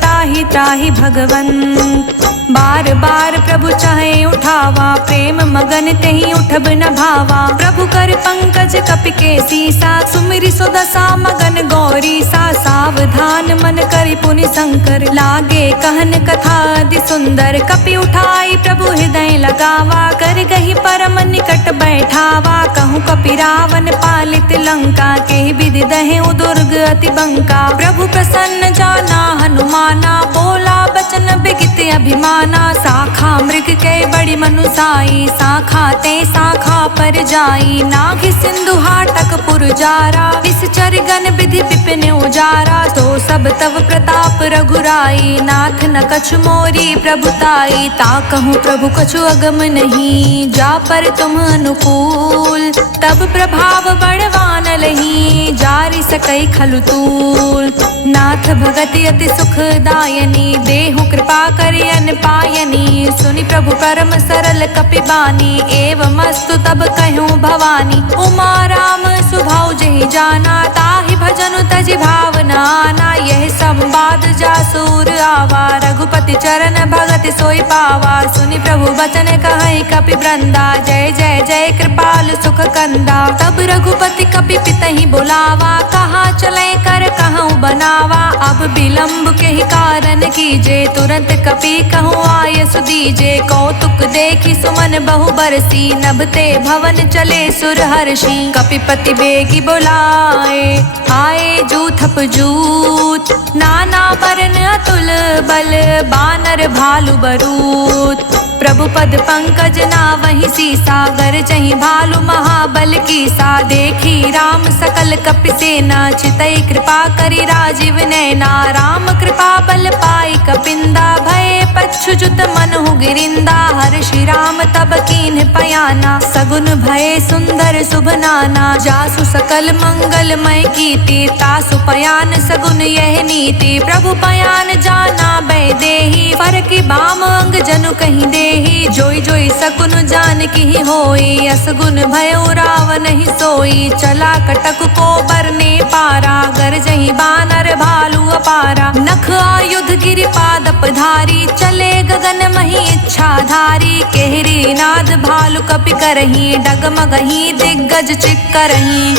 ताहि ताहि भगवंत, बार बार प्रभु चाहे उठावा। प्रेम मगन तेहि उठब न भावा। प्रभु कर पंकज कपि के सीसा, सुमिरि सो दशा मगन गौरी सा। सावधान मन करि पुनि शंकर, लागे कहन कथा अति सुंदर। कपि उठाई प्रभु हृदय लगावा, कर गही परम निकट बैठावा। कहूँ कपि रावण पालित लंका, के विधि दहेउ दुर्ग अति बंका। प्रभु प्रसन्न जाना हनुमाना, बोला बचन बिगित अभिमाना। शाखा मृग के बड़ी मनुसाई, शाखा ते शाखा पर जाई। नाग सिंधु हाटक पुर जारा, विषचर गण विधि विपिन उजारा। तो सब तव प्रताप रघुराई, नाथ न कछु मोरी प्रभुताई। ताकहूँ प्रभु कछु अगम नहीं, जा पर तुम अनुकूल। तब प्रभाव बड़वान लही, जारि सकई खलु तूल। नाथ भगति अति सुखदायनी, देहु कृपा करि अन पायनी। सुनि प्रभु परम सरल कपि बानी, एवमस्तु तब कहूँ भवानी। उमा राम सुभाउ जेहि जाना, ताहि भजनु तजि भावना आना। यह संवाद जासूर आवा, रघुपति चरण भगति सोई पावा। सुनि प्रभु बचन कहै कपि वृंदा, जय जय जय कृपाल सुख कंदा। तब रघुपति कपि पितहि बुलावा, कहाँ चले कर कहूँ बनावा। अब विलम्ब के ही कारण कीजे, तुरंत कपि कहूँ आय सुदीजे। कौतुक देखी सुमन बहु बरसी, नभते भवन चले सुर हर्षि। कपिपति बेगी बुलाए, आए जूथप जूत। नाना बरन अतुल बल, बानर भालु बरूत। प्रभु पद पंकज नावहि सीसा, गरजहि भालु महाबल कीसा। देखी राम सकल कपि सेना, चितई कृपा करि राजीव नैना। राम कृपा बल पाई कपिंदा, भय पच्छुजुत मनहु गिरिंदा। हर्षि राम तब कीन्ह पयाना, सगुन भय सुंदर शुभ नाना। जासु सकल मंगलमय कीर्ति, तासु पयान सगुन यह नीति। प्रभु पयान जाना बै देहि, फरकि बाम अंग जनु कहि देहि। जोई जोई सकुन जान की होई, असगुन भयो रावण ही सोई। चला कटक को बरने पारा, गरजहि बानर भालु अपारा। नख आयुध गिरि पादप धारी, चले गगन मही इच्छा धारी। केहरी नाद भालु कपि करही, डगमगही दिग्गज चिक्करही।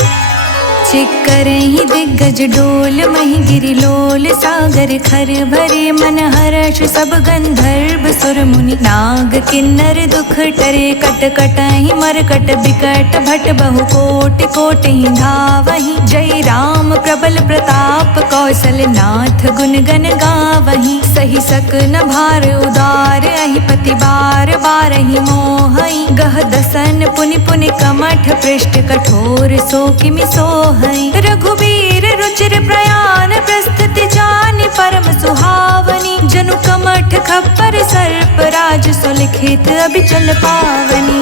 चिक्करहि दिग्गज डोल, मही गिरि लोल। सागर खर भरे मन हर्ष, सब गंधर्व सुर मुनि। नाग किन्नर दुख टरे, कट कटहि मरकट बिकट। भट बहु कोटि कोटि धावहि, जय राम प्रबल प्रताप। कौशल नाथ गुण गण गावहि, सही सकन भार उदार। अहि पति बार बारहि मोहहि, गह दसन पुनि पुनि कमठ। पृष्ठ कठोर सो किमि सोहहि, रघुबीर रुचिर प्रयाण। प्रस्तुति जानि परम सुहावनी, जनु कमठ खप्पर सर्प राज। सुलिखित अभिचल पावनी,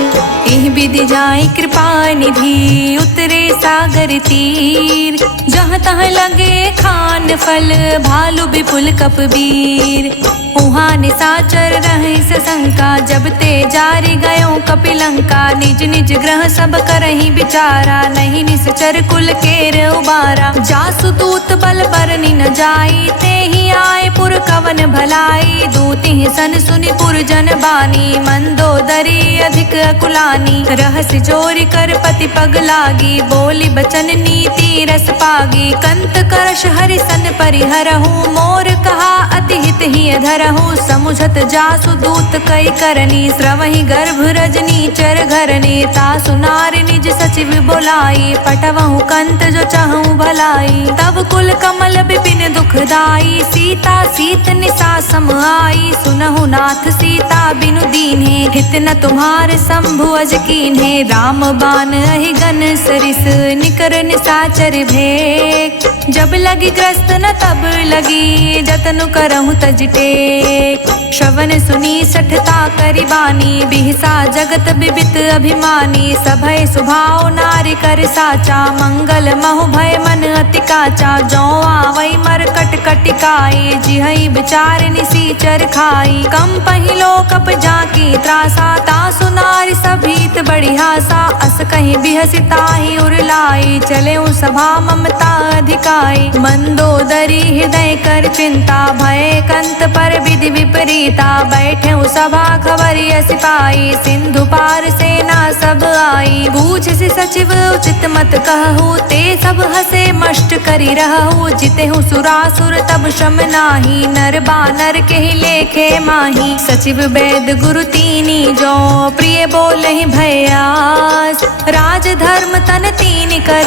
एहि विधि जाय कृपा निधि। उतरे सागर तीर, जहाँ तहाँ लगे खान फल। भालु विपुल कपबीर, उहाँ निशाचर रहे सशंका। जब ते जारि गयो कपिलंका, निज निज ग्रह सब करहि विचारा। नहीं निश्चर कुल केर उबारा, जासु दूत बल बरनि न जाई। ते ही आए पुर कवन भलाई, दूति सन सुनि पुर जन बानी। मंदोदरी अधिक अकुलानी, रहस्य चोरी कर पति पग लागी। बोली बचन नीति रस पागी, कंत करश हरि सन परिहरहु। मोर कहा अति हित ही धरहु, समुझत जासु दूत कई करनी। श्रवहि गर्भ रजनी चर घरने, तासु नारि निज सचिव बोलाई। पटवहु कंत जो चाहूं भलाई, तब कुल कमल विपिन दुखदाई। सीता सीत निसा सम आई, सुनहु नाथ सीता बिनु दीन्हे। हित न तुम्हार शंभु अज कीन्हे, राम बान अहि गन सरिस। निकर निसाचर भेक, जब लगी ग्रस्त न तब लगी। जतनु करहु तज टेक, श्रवण सुनी सठता करि बानी। बिहसा जगत बिबित अभिमानी, सभय सुभाव नारि कर साचा। मंगल महु भय मन अति काचा, जो आवै मरकट कटिकाई। जिहै विचार निसीचर खाई, कम पहिलो कप जाकी त्रासा। तासु नारि सभीत बड़ी हासा, अस कहीं बिहसी ताहि उरलाई। चले सभा ममता अधिकाई, मंदोदरी हृदय कर चिंता। भय कंत पर विधि विपरीता, बैठे सभा खबरिय सिपाही। सिंधु पार सेना सब आई, बूझ से सचिव उचित मत कहू। ते सब हसे मष्ट करी रहू, जितेहु सुरासुर तब शम नाही। नर बानर के ही लेखे माही, सचिव वैद गुरु तीनी जो। प्रिय बोलहि भयास, राज धर्म तन तीन कर।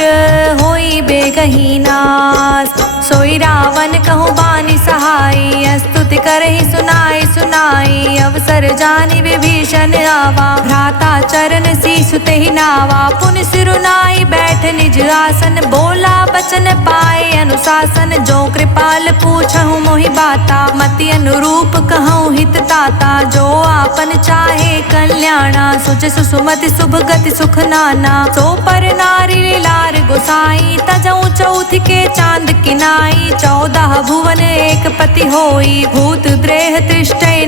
होई बेगही नास, सोई रावण कहु बानी सहाई। स्तुति करहि सुनाई सुनाई, अवसर जानि विभीषण आवा। भ्राता चरण सीसु तेहि नावा, पुनि सिरुनाई बैठ निज आसन। बोला बचन पाए अनुशासन, जो कृपाल पूछहु मोहि बाता। मति अनुरूप कहूँ हित ताता, जो आपन चाहे कल्याणा। सुच सुमति शुभ गति सुख नाना, सो पर नारी लार गोसाई। तजऊ चौथ के चांद किनाई, 14 भुवन एक पति होई। भूत द्रेह तृष्टै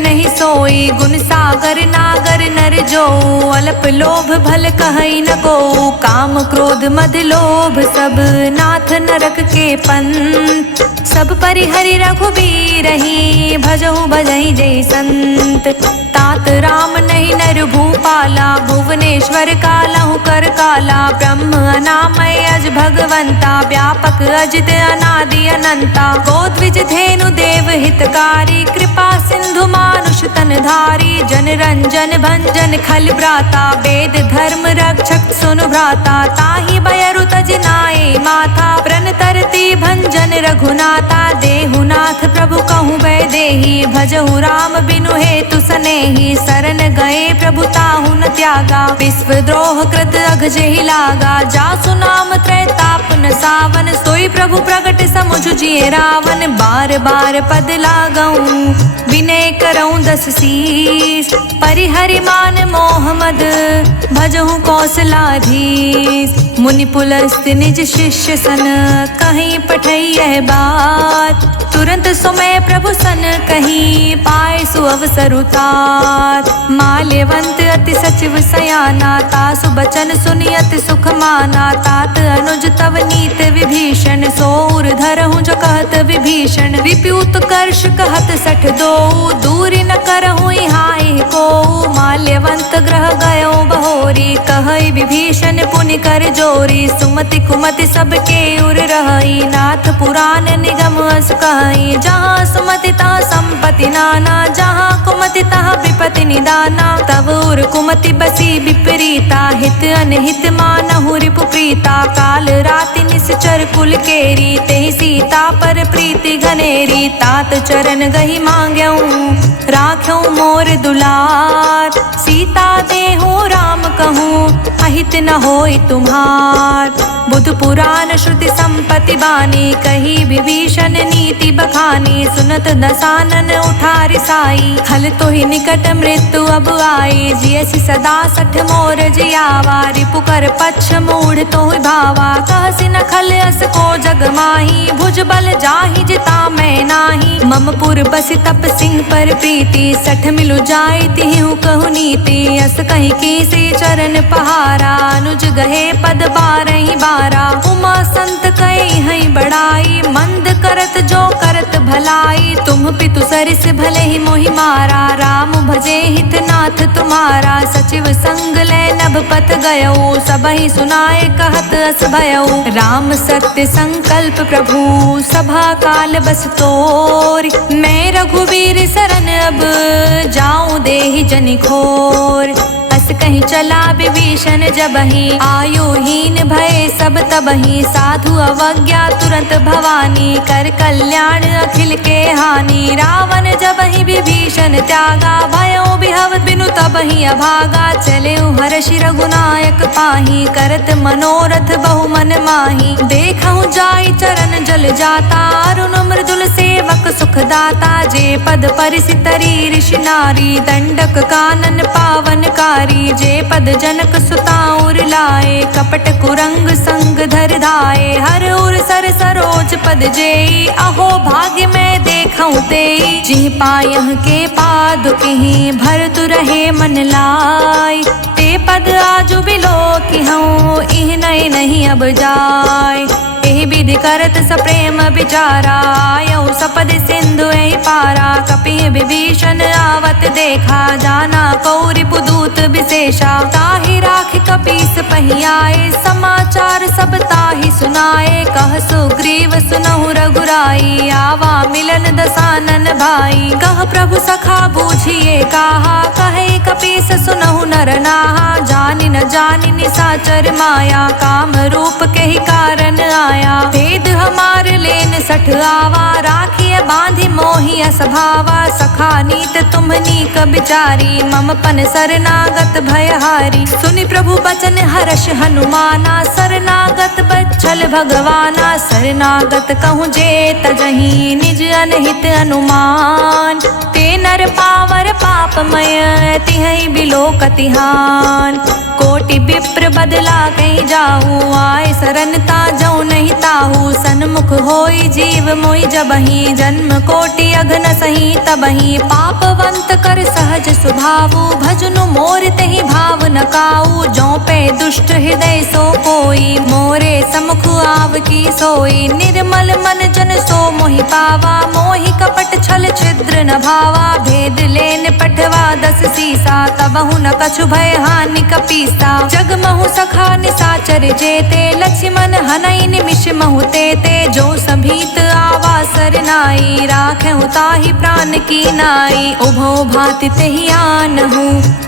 नर नागर नर जो, अल्प लोभ भल कहई न को, काम क्रोध मद लोभ सब नाथ नरक के पंथ, सब परिहरि रघुबीर ही, भजहु भजई जय संत। तात राम नहीं नर भूपाला, भुवनेश्वर कालहु कर काला, ब्रह्म अनामय अज भगवंता, व्यापक अजित अनादि अनंता, गोद्विज धेनु देव हितकारी, कृपा सिंधु मानुष तन धारी, जन रंजन भंजन खल भ्राता, वेद धर्म रक्षक सुनु भ्राता, ताहि बयरु तज नाए माथा, प्रण तरती भंजन रघुनाथा, देहुनाथ प्रभु कहूँ वैदेही, भजहु राम बिनु हेतु सनेही, शरण गए प्रभु ताहु न त्यागा, विश्व द्रोह कृत अघ जेहि लागा, जासु नाम त्रैताप न सावन, सोई प्रभु प्रगट समुझ जिए रावण, बार बार पद लागऊं विनय करऊं दस शीस, परिहरि मान मोह मद भजहु कौशलाधीश, मुनि पुलस्त निज शिष्य सन, कहीं पठई यह बात, तुरंत सुमय प्रभु सन कहीं, पाए सु अवसर उतात, माल्यवंत अति सचिव सयाना, तासु बचन सुनि अति सुख माना, तात अनुज तव नीत विभीषण, सोर धरहु जो कहत विभीषण, विप्यूत कर्ष कहत सठ दो, दूरी न करहु हाय को, माल्यवंत ग्रह गयो बहोरी, कहई विभीषण पुनि कर जोरी, सुमति कुमति सबके उर रहई, नाथ पुराण निगम अस कहई, जहाँ सुमति तहाँ संपत्ति नाना, जहाँ कुमति तहाँ विपत्ति निदाना, तब उर कुमति बसी विपरीता, हित अनहित मानहु रिपु प्रीता, काल राति निश्चर कुल केरी, तेहि सीता पर प्रीति घनेरी, तात चरण गही मांग्यऊं राख्यऊं मोर दुलार, सीता देहु राम कहूँ अहित न होई तुम्हार, बुध पुराण श्रुति संपत्ति बानी, कही विभीषण नीति बखानी, सुनत दसानन उठारि साई, खल तो ही निकट मृत्यु अब आई, जियसि सदा सठ मोर जियावा, रिपु कर पक्ष मूढ़ तो भावा, कहसि न खल अस को जग माही, भुज बल जाहि जिता मैं नाही, मम पुर बसि तप सिंह पर प्रीति, सठ मिलु जाय तिहु कहु नीति, अस कहीं कीसी चरण पहारा, अनुज गहे पद बारहि बारा, उमा संत कई हई बड़ाई, मंद करत जो करत भलाई, तुम पितु सरिस भले ही मोहि मारा, राम भजे हित नाथ तुम्हारा, सचिव संग ले नभ पत गयो, सबहि सुनाए कहत अस भयो, राम सत्य संकल्प प्रभु सभा काल बस तोर, मैं रघुवीर शरण अब जाऊं देहि जनि खोर, अस कहीं चला विभीषण जबहि, आयुहीन भय सब तबहि, साधु अवज्ञा तुरंत भवानी, कर कल्याण अखिल के हानि, रावण जबहि विभीषण त्यागा, भयो बिहव बिनु तबहि अभागा, चले हर्षि रघुनायक पाहि, करत मनोरथ बहु मन माहि, देखहु जाई चरण जल जाता, अरुण मृदुल सेवक सुख दाता, जे पद परिसि तरी ऋषि नारी, दंडक कानन पावन कारी, जे पद जनक सुता उर लाए, कपट कुरंग संग धर धाये, हर उर सर सरोज पद जेई, अहो भाग्य में देखऊं तेई, जिह पायह के पादुकहि, भरत रहे मन लाय, ते पद आजु बिलो किहूँ इह नहीं नहीं अब जाय, एहि विधि करत सप्रेम विचारा, आयौ सपद सिंधु एहि पारा, कपिह विभीषण आवत देखा, जाना कौरि पुदूत विशेषा, ताहि राखि कपीस पहियाए, समाचार सब ताहि सुनाए, कह सुग्रीव सुनहु रघुराई, आवा मिलन दसानन भाई, कह प्रभु सखा बूझिए काहा, कहे कपीस सुनहु नर नाहा, जानि न जानि निसाचर माया, काम रूप के ही कारण आया, भेद हमार लेन सठ आवा, राखिए बांधि मोहि स्वभावा, सखा नीत तुम्हनी क बिचारी, मम पन शरणागत भयहारी, सुनि प्रभु बचन हर्ष हनुमाना, शरणागत बच्छल भगवाना, शरणागत कहूँ जे तजहि, निज अनहित अनुमान, ते नर पावर पापमय, तिहै बिलो कतिहान, कोटि विप्र बदला कहीं जाऊँ, आए शरणता जाऊँ नहीं ताहू, सन्मुख होई जीव मोहि जबहि, जन्म कोटि अघन सही तबहि, पापवंत अंत कर सहज सुभावु, भजनु मोर तहि भाव न काऊ। जो पे दुष्ट हृदय सो कोई, मोरे समुख आव की सोई। निर्मल मन जन सो मोहि पावा, मोहि कपट छल छिद्र न भावा। भेद लेन पठवा 10 सीसा, तबहु न कछु भय हानि कपीसा। जग महु सखा निसाचर जेते, लक्ष्मण हनई निमिष महु तेते। जो सभीत आवा सरनाई, राखेहु ताहि प्राण की नाई। उभो भांति तेहि आनहु,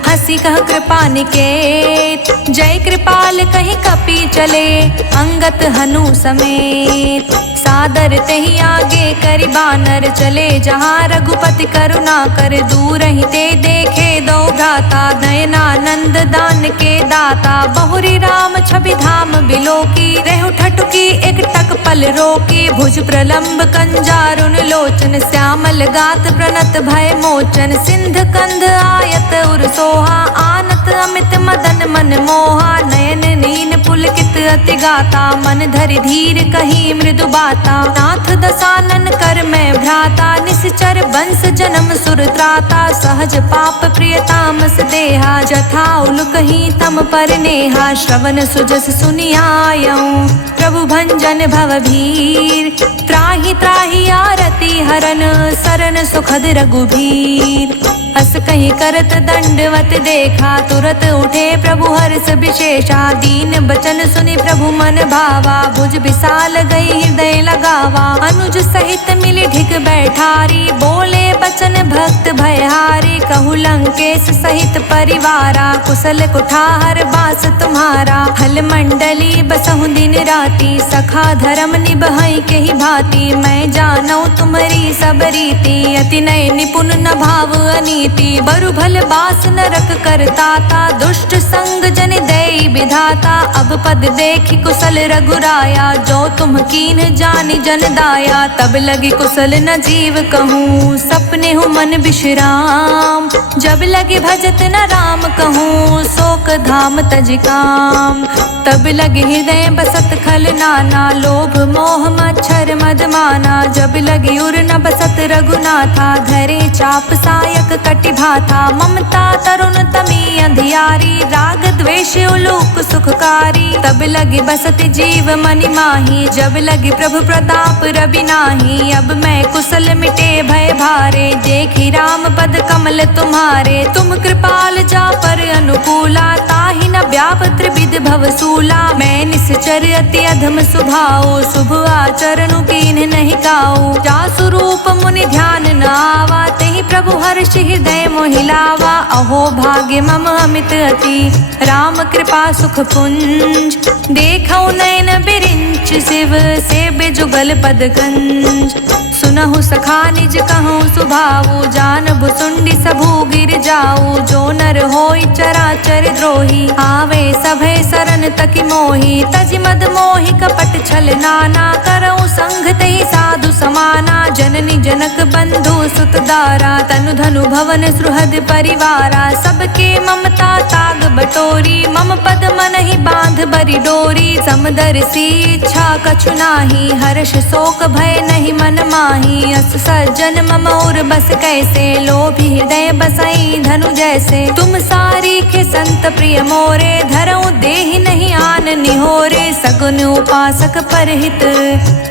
हंसी कह कृपा निकेत। जय कृपाल कहि कपि चले, अंगत हनु समेत। सादर तेहि आगे करि बानर चले, जहाँ रघुपति करुणा कर। दूर ही ते देखे दो भ्राता, नयनानंद दान के दाता। बहुरी राम छवि धाम बिलोकी, रेहु ठठुकी एक टक पल रोकी। भुज प्रलंब कंजारुन लोचन, श्यामल गात प्रणत भय मोचन। सिंध कंध आयत उर सोहा, आनत अमित मदन मन मोहा। नयन नीन पुलकित अति गाता, मन धरि धीर कही मृदु बाता। नाथ दसानन कर मैं भ्राता, निश्चर वंश जन्म सुर त्राता। सहज पाप प्रिय तामस देहा, जथा उलुकहि तम पर नेहा। श्रवण सुजस सुनियायऊं, प्रभु भंजन भव भीर। त्राहि त्राहि आरती हरन, सरन सुखद रघुबीर। हस कहीं करत दंडवत देखा, तुरत उठे प्रभु हर्ष विशेषा। दीन बचन सुनि प्रभु मन भावा, भुज विशाल गई हृदय लगावा। अनुज सहित मिली ढिग बैठारी, बोले बचन भक्त भयहारी। कहु लंकेश सहित परिवारा, कुशल कुठार बास तुम्हारा। हल मंडली बसहु दिन राती, सखा धर्म निबहई के ही भांति। मैं जानऊ तुम्हारी सब रीति, अति नय निपुण न भाव अनीति। बरु भल बास नरक करताता, दुष्ट संग जन देई विधाता। अब पद देखी कुशल रघुराया, जो तुम कीन जानि जन दाया। तब लगी कुशल न जीव कहूँ, सपने हूँ मन विश्राम। जब लगी भजत न राम कहूँ, शोक धाम तज काम। तब लगे हृदय बसत खल नाना, लोभ मोह मच्छर मद माना। जब लगी उर न बसत रघुनाथा, धरे चाप सायक कटि भाथा। ममता तरुण तमी अंधियारी, राग द्वेष उलूक सुखकारी। तब लगी बसत जीव मनि माही, जब लगी प्रभु प्रताप रवि नाही। अब मैं कुशल मिटे भय भारे, देखी राम पद कमल तुम्हारे। तुम कृपाल जा पर अनुकूला, ताहि न व्याप त्रिविध भव सूला। मैं निश्चर अति अधम सुभाओ, शुभ आचरणु कीन्ह नहीं काऊ। जासु रूप मुनि ध्यान न आवा, तेहि प्रभु हर्षि हृदय मोहिलावा। अहो भाग्य मम अमित अति, राम कृपा सुख पुंज। देखौ नयन बिरिंच शिव, सेव्य जुगल पद गंज। सुनहु सखा निज कहूँ सुभाऊ, जान भुसुंडी सबू गिर जाऊ। जो नर होई चराचर द्रोही, आवे सभे सरन तकि मोही। तज मद मोहि कपट छल नाना, करऊँ संग तेहि साधु समाना। जननी जनक बंधु सुत दारा, तनु धनु भवन सुहृद परिवारा। सबके ममता ताग बटोरी, मम पद मन ही बांध बरी डोरी। समदर्शी इच्छा कछु नाही, हर्ष शोक भय नहीं मन माही। अस सज्जन मम और बस कैसे, लोभी हृदय बसई धनु जैसे। तुम सारी के संत प्रिय मोरे, धरऊँ देहि नहीं आन निहोरे। सगुन उपासक परहित,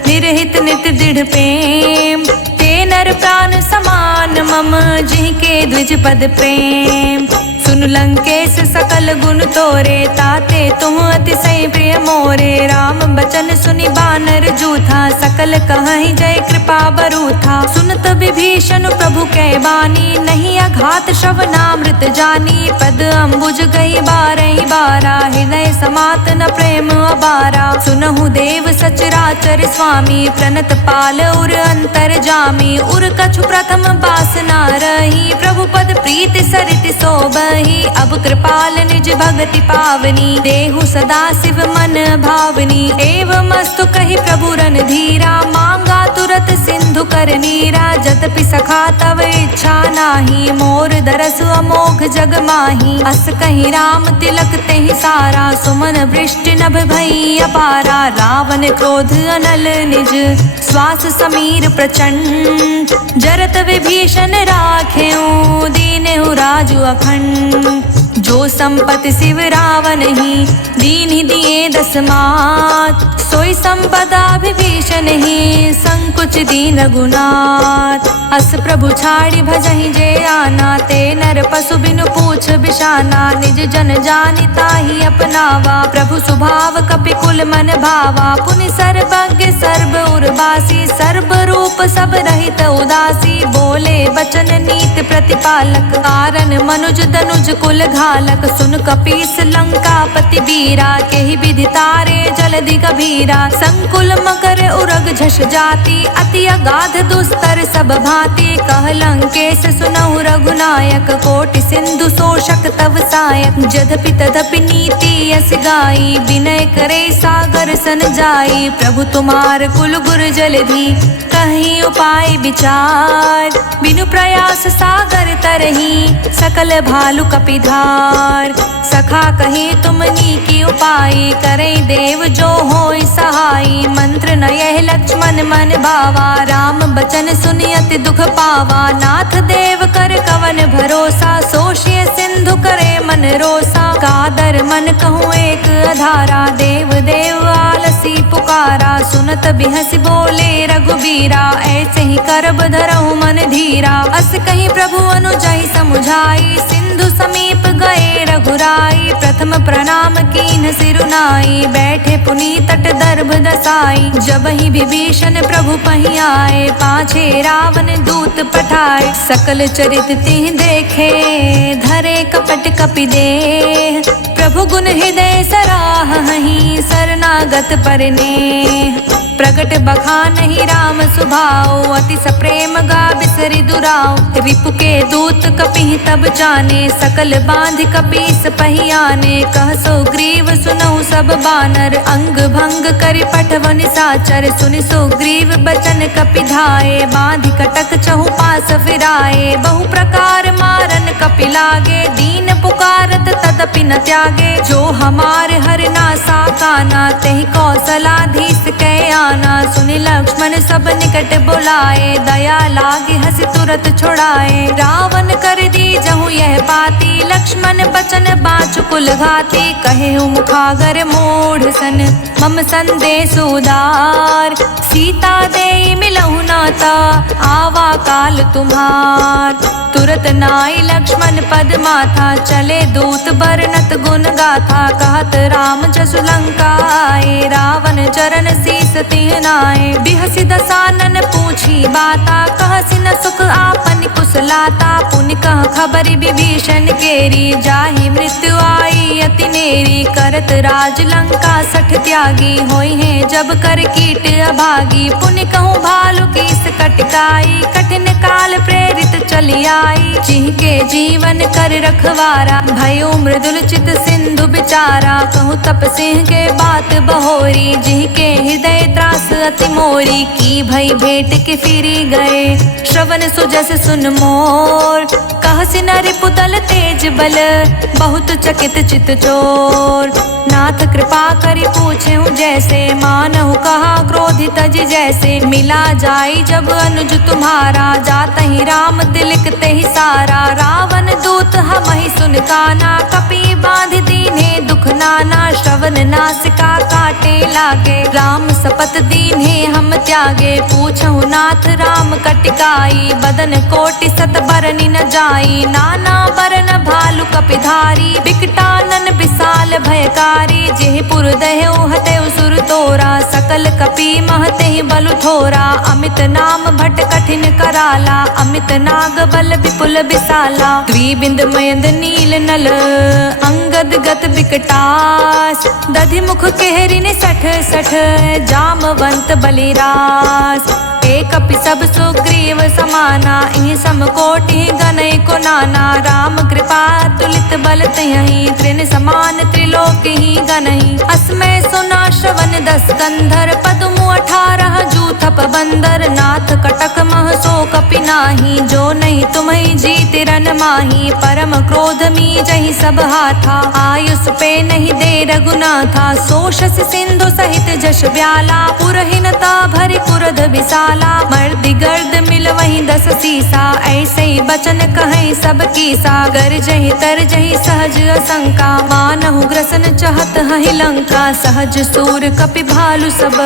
निरहित नित दृढ़ प्रेम। ते नर प्राण समान मम, जिनके द्विज पद प्रेम। सुन लंकेश सकल गुण तोरे, ताते तुम अतिशय प्रिय मोरे। राम बचन सुनि बानर जूथा, सकल कहहि जय कृपा बरूथा। सुनत विभीषण प्रभु कै बानी, नहीं अघात श्रवणामृत जानी। पद अम्बुज गई बारहि बारा, हृदय समात न प्रेम अबारा। सुनहु देव सचराचर स्वामी, प्रणत पाल उर अंतर जामी। उर कछु प्रथम बासना रही, प्रभु पद प्रीति सरित सोबहि। अब कृपाल निज भगति पावनी, देहु सदा शिव मन भावनी। एवं अस्तु कहि प्रभु रन धीरा, मांगा तुरत सिंधु कर नीरा। जतपि सखा तव इच्छा नाही, मोर दरस अमोघ जग माही। अस कहि राम तिलक तेहि सारा, सुमन वृष्टि नभ भई अपारा। रावण क्रोध अनल निज, श्वास समीर प्रचंड। जरत विभीषण राखेऊ, अखंड। जो संपत्ति शिव रावण ही दीन ही दिए 10 मात, सोई संपदा विभीषण ही संकुच दीन रघुनाथ। अस प्रभु छाड़ी भजहि जे आना, ते नर पशु बिनु पूछ बिशाना। निज जन जानिता ही अपनावा, प्रभु स्वभाव कपिकुल मन भावा। पुनि सर्वज्ञ सर्व उर्वासी, सर्व रूप सब रहित उदासी। बोले बचन नीत प्रतिपालक, कारण मनुज तनुज कुल घालक। सुन कपीस लंकापति वीरा, केहि विधि तारे जलधि गभीरा। संकुल मकर उरग झष जाति, अति अगाध दुस्तर सब भांति। कह लंकेश सुनहु रघुनायक, कोटि सिंधु शोषक तव सायक। जद्यपि तदपि नीति यस गाई, विनय करे सागर सन जाई। प्रभु तुम्हार कुल गुर जलधि, कहीं उपाय विचार। बिनु प्रयास सागर तरही, सकल भालु कपिधार। सखा कही तुम नीकी उपाय, करे देव जो होय सहाय। मंत्र न यह लक्ष्मण मन भावा, राम बचन सुनि अति दुख पावा। नाथ देव कर कवन भरोसा, सोषिय सिंधु करे मन रोसा। कादर मन कहूँ एक अधारा, देव देव आलसी पुकारा। सुनत बिहसि बोले रघुबीरा, ऐसे ही करब धरहु मन धीरा। अस कहीं प्रभु अनुजहि समुझाई, सिंधु समीप गए रघुराई। प्रथम प्रणाम कीन्ह सिरुनाई, बैठे पुनि तट दर्भ दसाई। जब ही विभीषण प्रभु पहि आए, पाछे रावण दूत पठाए। सकल चरित तिह देखे, धरे कपट कपि देह। प्रभु गुण हृदय सराहहि, शरणागत परनेह। प्रगट बखानहि राम सुभाऊ, अति सप्रेम गा बिसरि दुराऊ। रिपु के दूत कपिहि तब जाने, सकल बांध कपीस पहि आने। कह सुग्रीव सुनहु सब बानर, अंग भंग करि पठव निसाचर। सुनि सुग्रीव बचन कपि धाये, बांधि कटक चहु पास फिराए। बहु प्रकार मारन कपि लागे, दीन पुकारत तदपि न त्यागे। जो हमारे हरना साकाना, तेहि कौशलाधीश कै आना। सुनि लक्ष्मण सब निकट बुलाए, दया लागे हंसि तुरत छुड़ाए। रावण कर दी जहु यह पाती, लक्ष्मण बचन बाँचु कुल घाती। कहे मुखागर मूढ़ सन, मम संदेश उदार। सीता देई मिलहु नाता, आवा काल तुम्हार। तुरत नाई लक्ष्मण पद माथा, चले दूत बरनत गुण गाथा। कहत राम जसु लंका आए, रावण चरण शीस तिह नाए। बिहसि दसानन पूछी बाता, कहसि न सुख आपन कुशलाता। पुनि कह खबरि विभीषण केरी, जाहि मृत्यु आई अति नेरी। करत राज लंका सठ त्यागी, होई है जब कर कीट अभागी। पुनि कहूँ भालु कीस कटकाई, कठिन काल प्रेरित चली आई। जिनके जीवन कर रखवारा, भयो मृदुल चित सिंधु बिचारा। कहूँ तप सिंह के बात बहोरी, जिनके हृदय त्रास अति मोरी। की भई भेंट के फिरी गए, श्रवण सुजस सुन मोर। कहसि न रिपुदल तेज बल, बहुत चकित चित चोर। नाथ कृपा करि पूछेहु जैसे, मानहु कहा क्रोधित तज जैसे। मिला जाई जब अनुज तुम्हारा, जातहि राम तिलक तेहि सारा। रावण दूत हमहि सुन काना, कपि बांध दीन्हे दुख नाना। श्रवण नासिका काटे लागे, राम सपत दीन्हे हम त्यागे। पूछहु नाथ राम कटिकाई, बदन कोटि सत बरनि न जाई। नाना बरन भालु कपिधारी, बिकटानन विशाल भयकारी। जेहि पुर दह्यु हतयु सुर तोरा, सकल कपि महतेहि बलु थोरा। अमित नाम भट कठिन कराला, अमित नाग बल विपुल विशाला। द्विबिंद मयंद नील नल, अंगद गत बिकटास। दधि मुख केहरिन सठ सठ, जामवंत बलिरास। एक कपि सब सुग्रीव समाना, इहि समकोटि गनय को नाना। राम कृपा तुलित बल तयहि, तृण समान त्रिलोक ही गनहि। अस्मै सुना श्रवण 10 कंधर, पदमु 18 जूथप बंदर। नाथ कटक मह सो कपि नाही, जो नहीं तुम्हि जीत तिरन माही परम क्रोध मी जही सब हाथा आयुष पे नहीं दे रघुनाथा सोशस सिंधु सहित जश ब्याला पुरहीनता भरी कुरध विशाला मर्द गर्द मिल वही 10 सीसा ऐसे ही बचन कहे सब कीसा गर जही तर जही सहज असंका मानहु ग्रसन चहत हहि लंका सहज सूर कपि भालु सब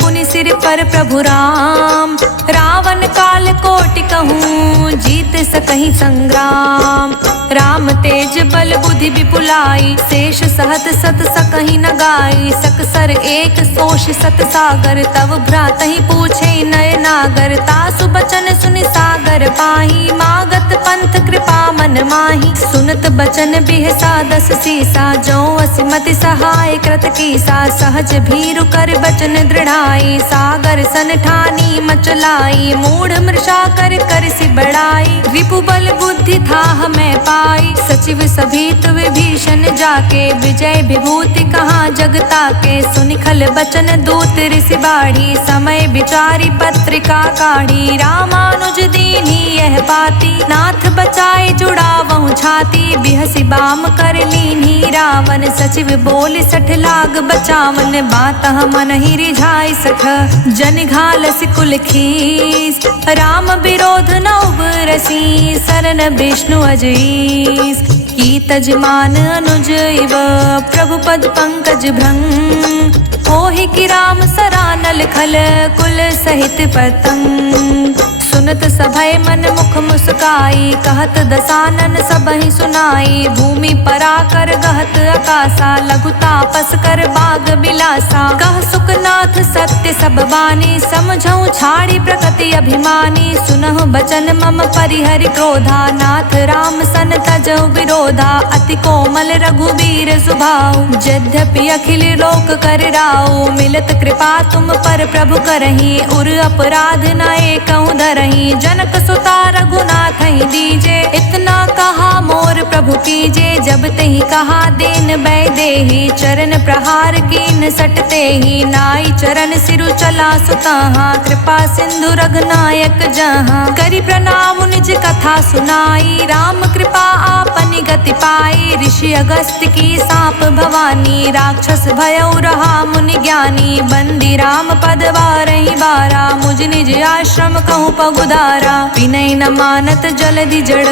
पुनि सिर पर प्रभु राम रावण काल कोटि कहूँ जीत सकहि संग्राम राम तेज बल बुद्धि विपुलाई शेष सहत सत सकहि न गाई सकसर एक सोष सत सागर तव भ्रातहि पूछे नय नागर तासु बचन सुनि सागर पाही मागत पंथ कृपा मन माही सुनत बचन बिहसा 10 सीसा जो असिमति सहाय कृत कीसा सहज भीरु कर बचन दृढ़ाई सागर सन ठानी मचलाई मूढ़ मृषा कर कर सि बढ़ाई रिपु बल बुद्धि था हमें पाई सचिव सभीत विभीषण जाके विजय विभूति कहाँ जगता के सुनि खल बचन दूत ऋषि बाढ़ी समय विचारी पत्रिका काढ़ी रामानुज दीन्ही यह बाती नाथ बचाए जुड़ावहु छाती बिहसी बाम कर लीन्ही रावण सचिव बोल 60 लाग बचावन बात मन ही रिझाई सख जन घालस कुल खीस राम विरोध न उबरसी शरण विष्णु अजीस की तजमान अनुज इव प्रभु पद पंकज भृंग होहि कि राम सरानल खल कुल सहित पतंग सुनत सभय मन मुख मुस्काई कहत दसानन सबहि सुनाई भूमि पराकर गहत आकाशा लघु तापस कर बाग बिलासा कह सुखनाथ सत्य सब बानी समझऊ छाड़ी प्रकृति अभिमानी सुनहु बचन मम परिहरि क्रोधा नाथ राम सन तजऊ विरोधा अति कोमल रघुवीर सुभाऊ यद्यपि अखिल लोक कर राऊ मिलत कृपा तुम पर प्रभु करही उर अपराध न एकहु धरही जनक सुता रघुनाथ ही दीजे इतना कहा मोर प्रभु कीजे जब तही कहा दीन बै देहि चरण प्रहार कीन सटते ही नाई चरण सिरु चला सुताहा कृपा सिंधु रघुनायक जहाँ करी प्रणाम निज कथा सुनाई राम कृपा आपनि गति पाई ऋषि अगस्त की सांप भवानी राक्षस भयउ रहा मुनि ज्ञानी बंदी राम पद बारहि बारा मुझ निज आश्रम कहूँ पगुदारा विनय न मानत जलधि जड़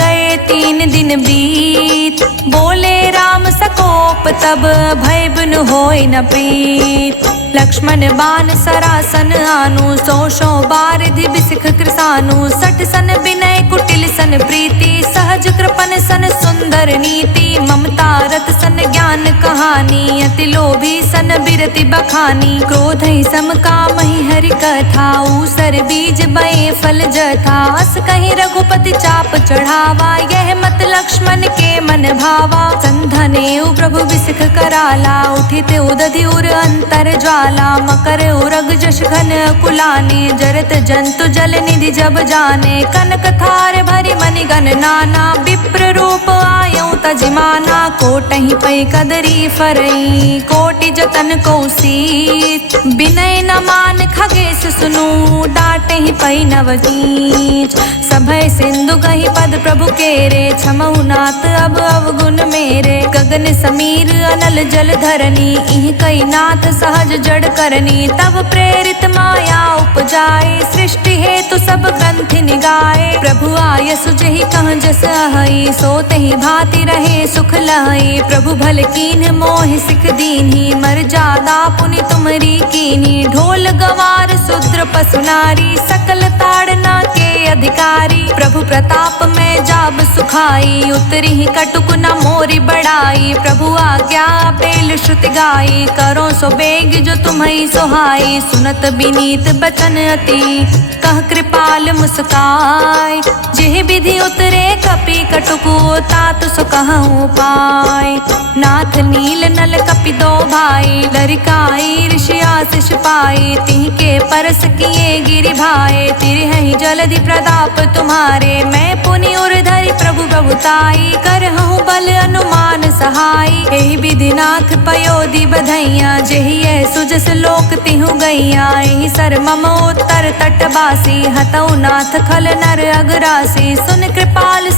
गए 3 दिन बीत बोले राम सकोप तब भय बिन होय न प्रीत लक्ष्मण बाण सरासन आनु सोशो बारिधि बिसिख कृसानु 60 सन विनय कुटिल सन प्रीति सहज कृपन सन सुंदर नीति ममता रत सन ज्ञान कहानी अति लोभी सन बिरति बखानी क्रोध ही सम काम ही हरि कथा ऊसर बीज बए फल जथा अस कहीं रघुपति चाप चढ़ावा यह मत लक्ष्मण के मन भावा संधने प्रभु बिसिख कराला उठित उदधि उर अंतर ज्वाला मकर उरग जश घन कुलाने जरत जंतु जल निधि जब जाने कनक थार भरी मनि गण नाना विप्र रूप आयऊ तजिमाना कोटहि पै कदरी फरई कोटि जतन कौसीत विनय न मान खगेश सुनु डाटे ही पै नवनीच सभय सिंधु गहि पद प्रभु केरे छमऊ नाथ अब अवगुण मेरे गगन समीर अनल जल धरनी इह कई नाथ सहज जड़ करनी तब प्रेरित माया उपजाए सृष्टि हेतु सब ग्रंथि निगाए प्रभु आय सुजहि कह जस अहई सोते ही भांति रहे सुख लहई प्रभु भल कीन्ह मोहि सिख दीन्ही मर जादा पुनि तुमरी कीन्ही ढोल गवार शूद्र पशु नारी सकल ताड़ना के अधिकारी प्रभु प्रताप में जाब सुखाई उतरी ही कटुक न मोरी बढ़ाई प्रभु आज्ञा पेल श्रुति गाई करो सो बेग जो तुम्हें सोहाई सुनत बिनीत बचन अति कह कृपाल मुस्काय जिह विधि उतरे कपि कटुकु तात सो कहूँ पाय नाथ नील नल कपि दो भाई लरिकाई ऋषि आशीष पाई तिह के परस किए गिरि भाई तिरहि जलधि प्रताप तुम्हारे मैं पुनि उर्धरि प्रभु प्रभुताई करहूँ बल अनुमान सहाय एहि विधिनाथ पयोधि बधैया जेहि सुजस लोक तिहु गैया एहि सर मम उत्तर तटवासी हतौ नाथ खल नर अगरासी सुन कृपाल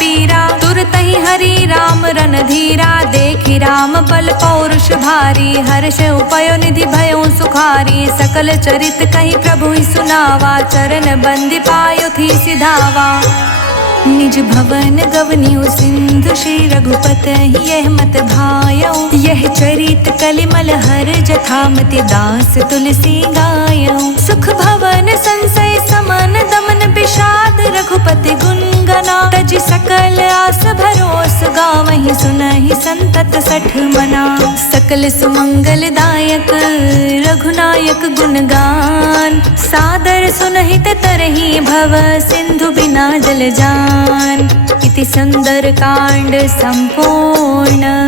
पीरा, तुरतहि हरि राम रणधीरा। देखि राम बल पौरुष भारी, हर्ष उपयो निधि भयो सुखारी। सकल चरित कहि प्रभु सुनावा, चरण बंदी पायो थी सिधावा। निज भवन गवनियो सिंधु, श्री रघुपति यह मत भायो। यह चरित कलिमल हर जथामति, दास तुलसी गायो। सुख भवन संसय समन, दमन विषाद रघुपति गुण गना। तज सकल आस भरोस, गावहि सुनहि संतत सठ मना। सकल सुमंगल दायक रघुनायक गुणगान, सादर सुनहित तरहि भव सिंधु बिना जल जान। इति सुंदर कांड संपूर्ण।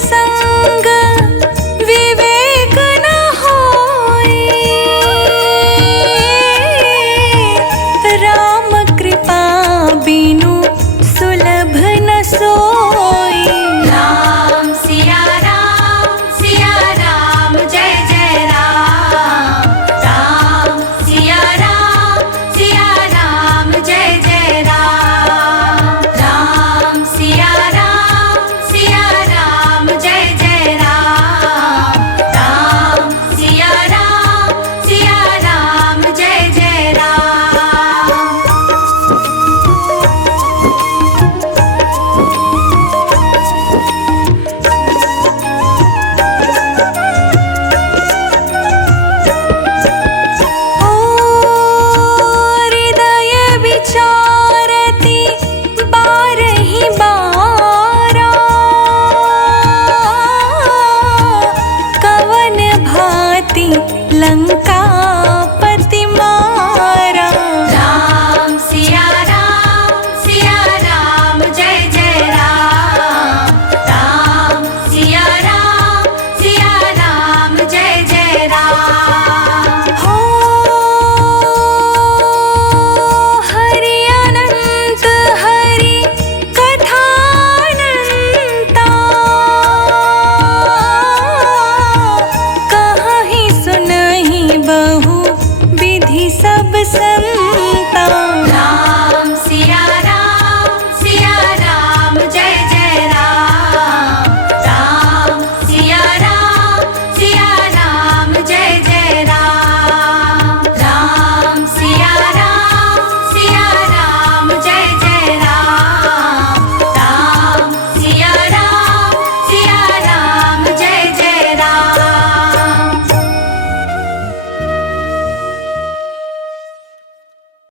संग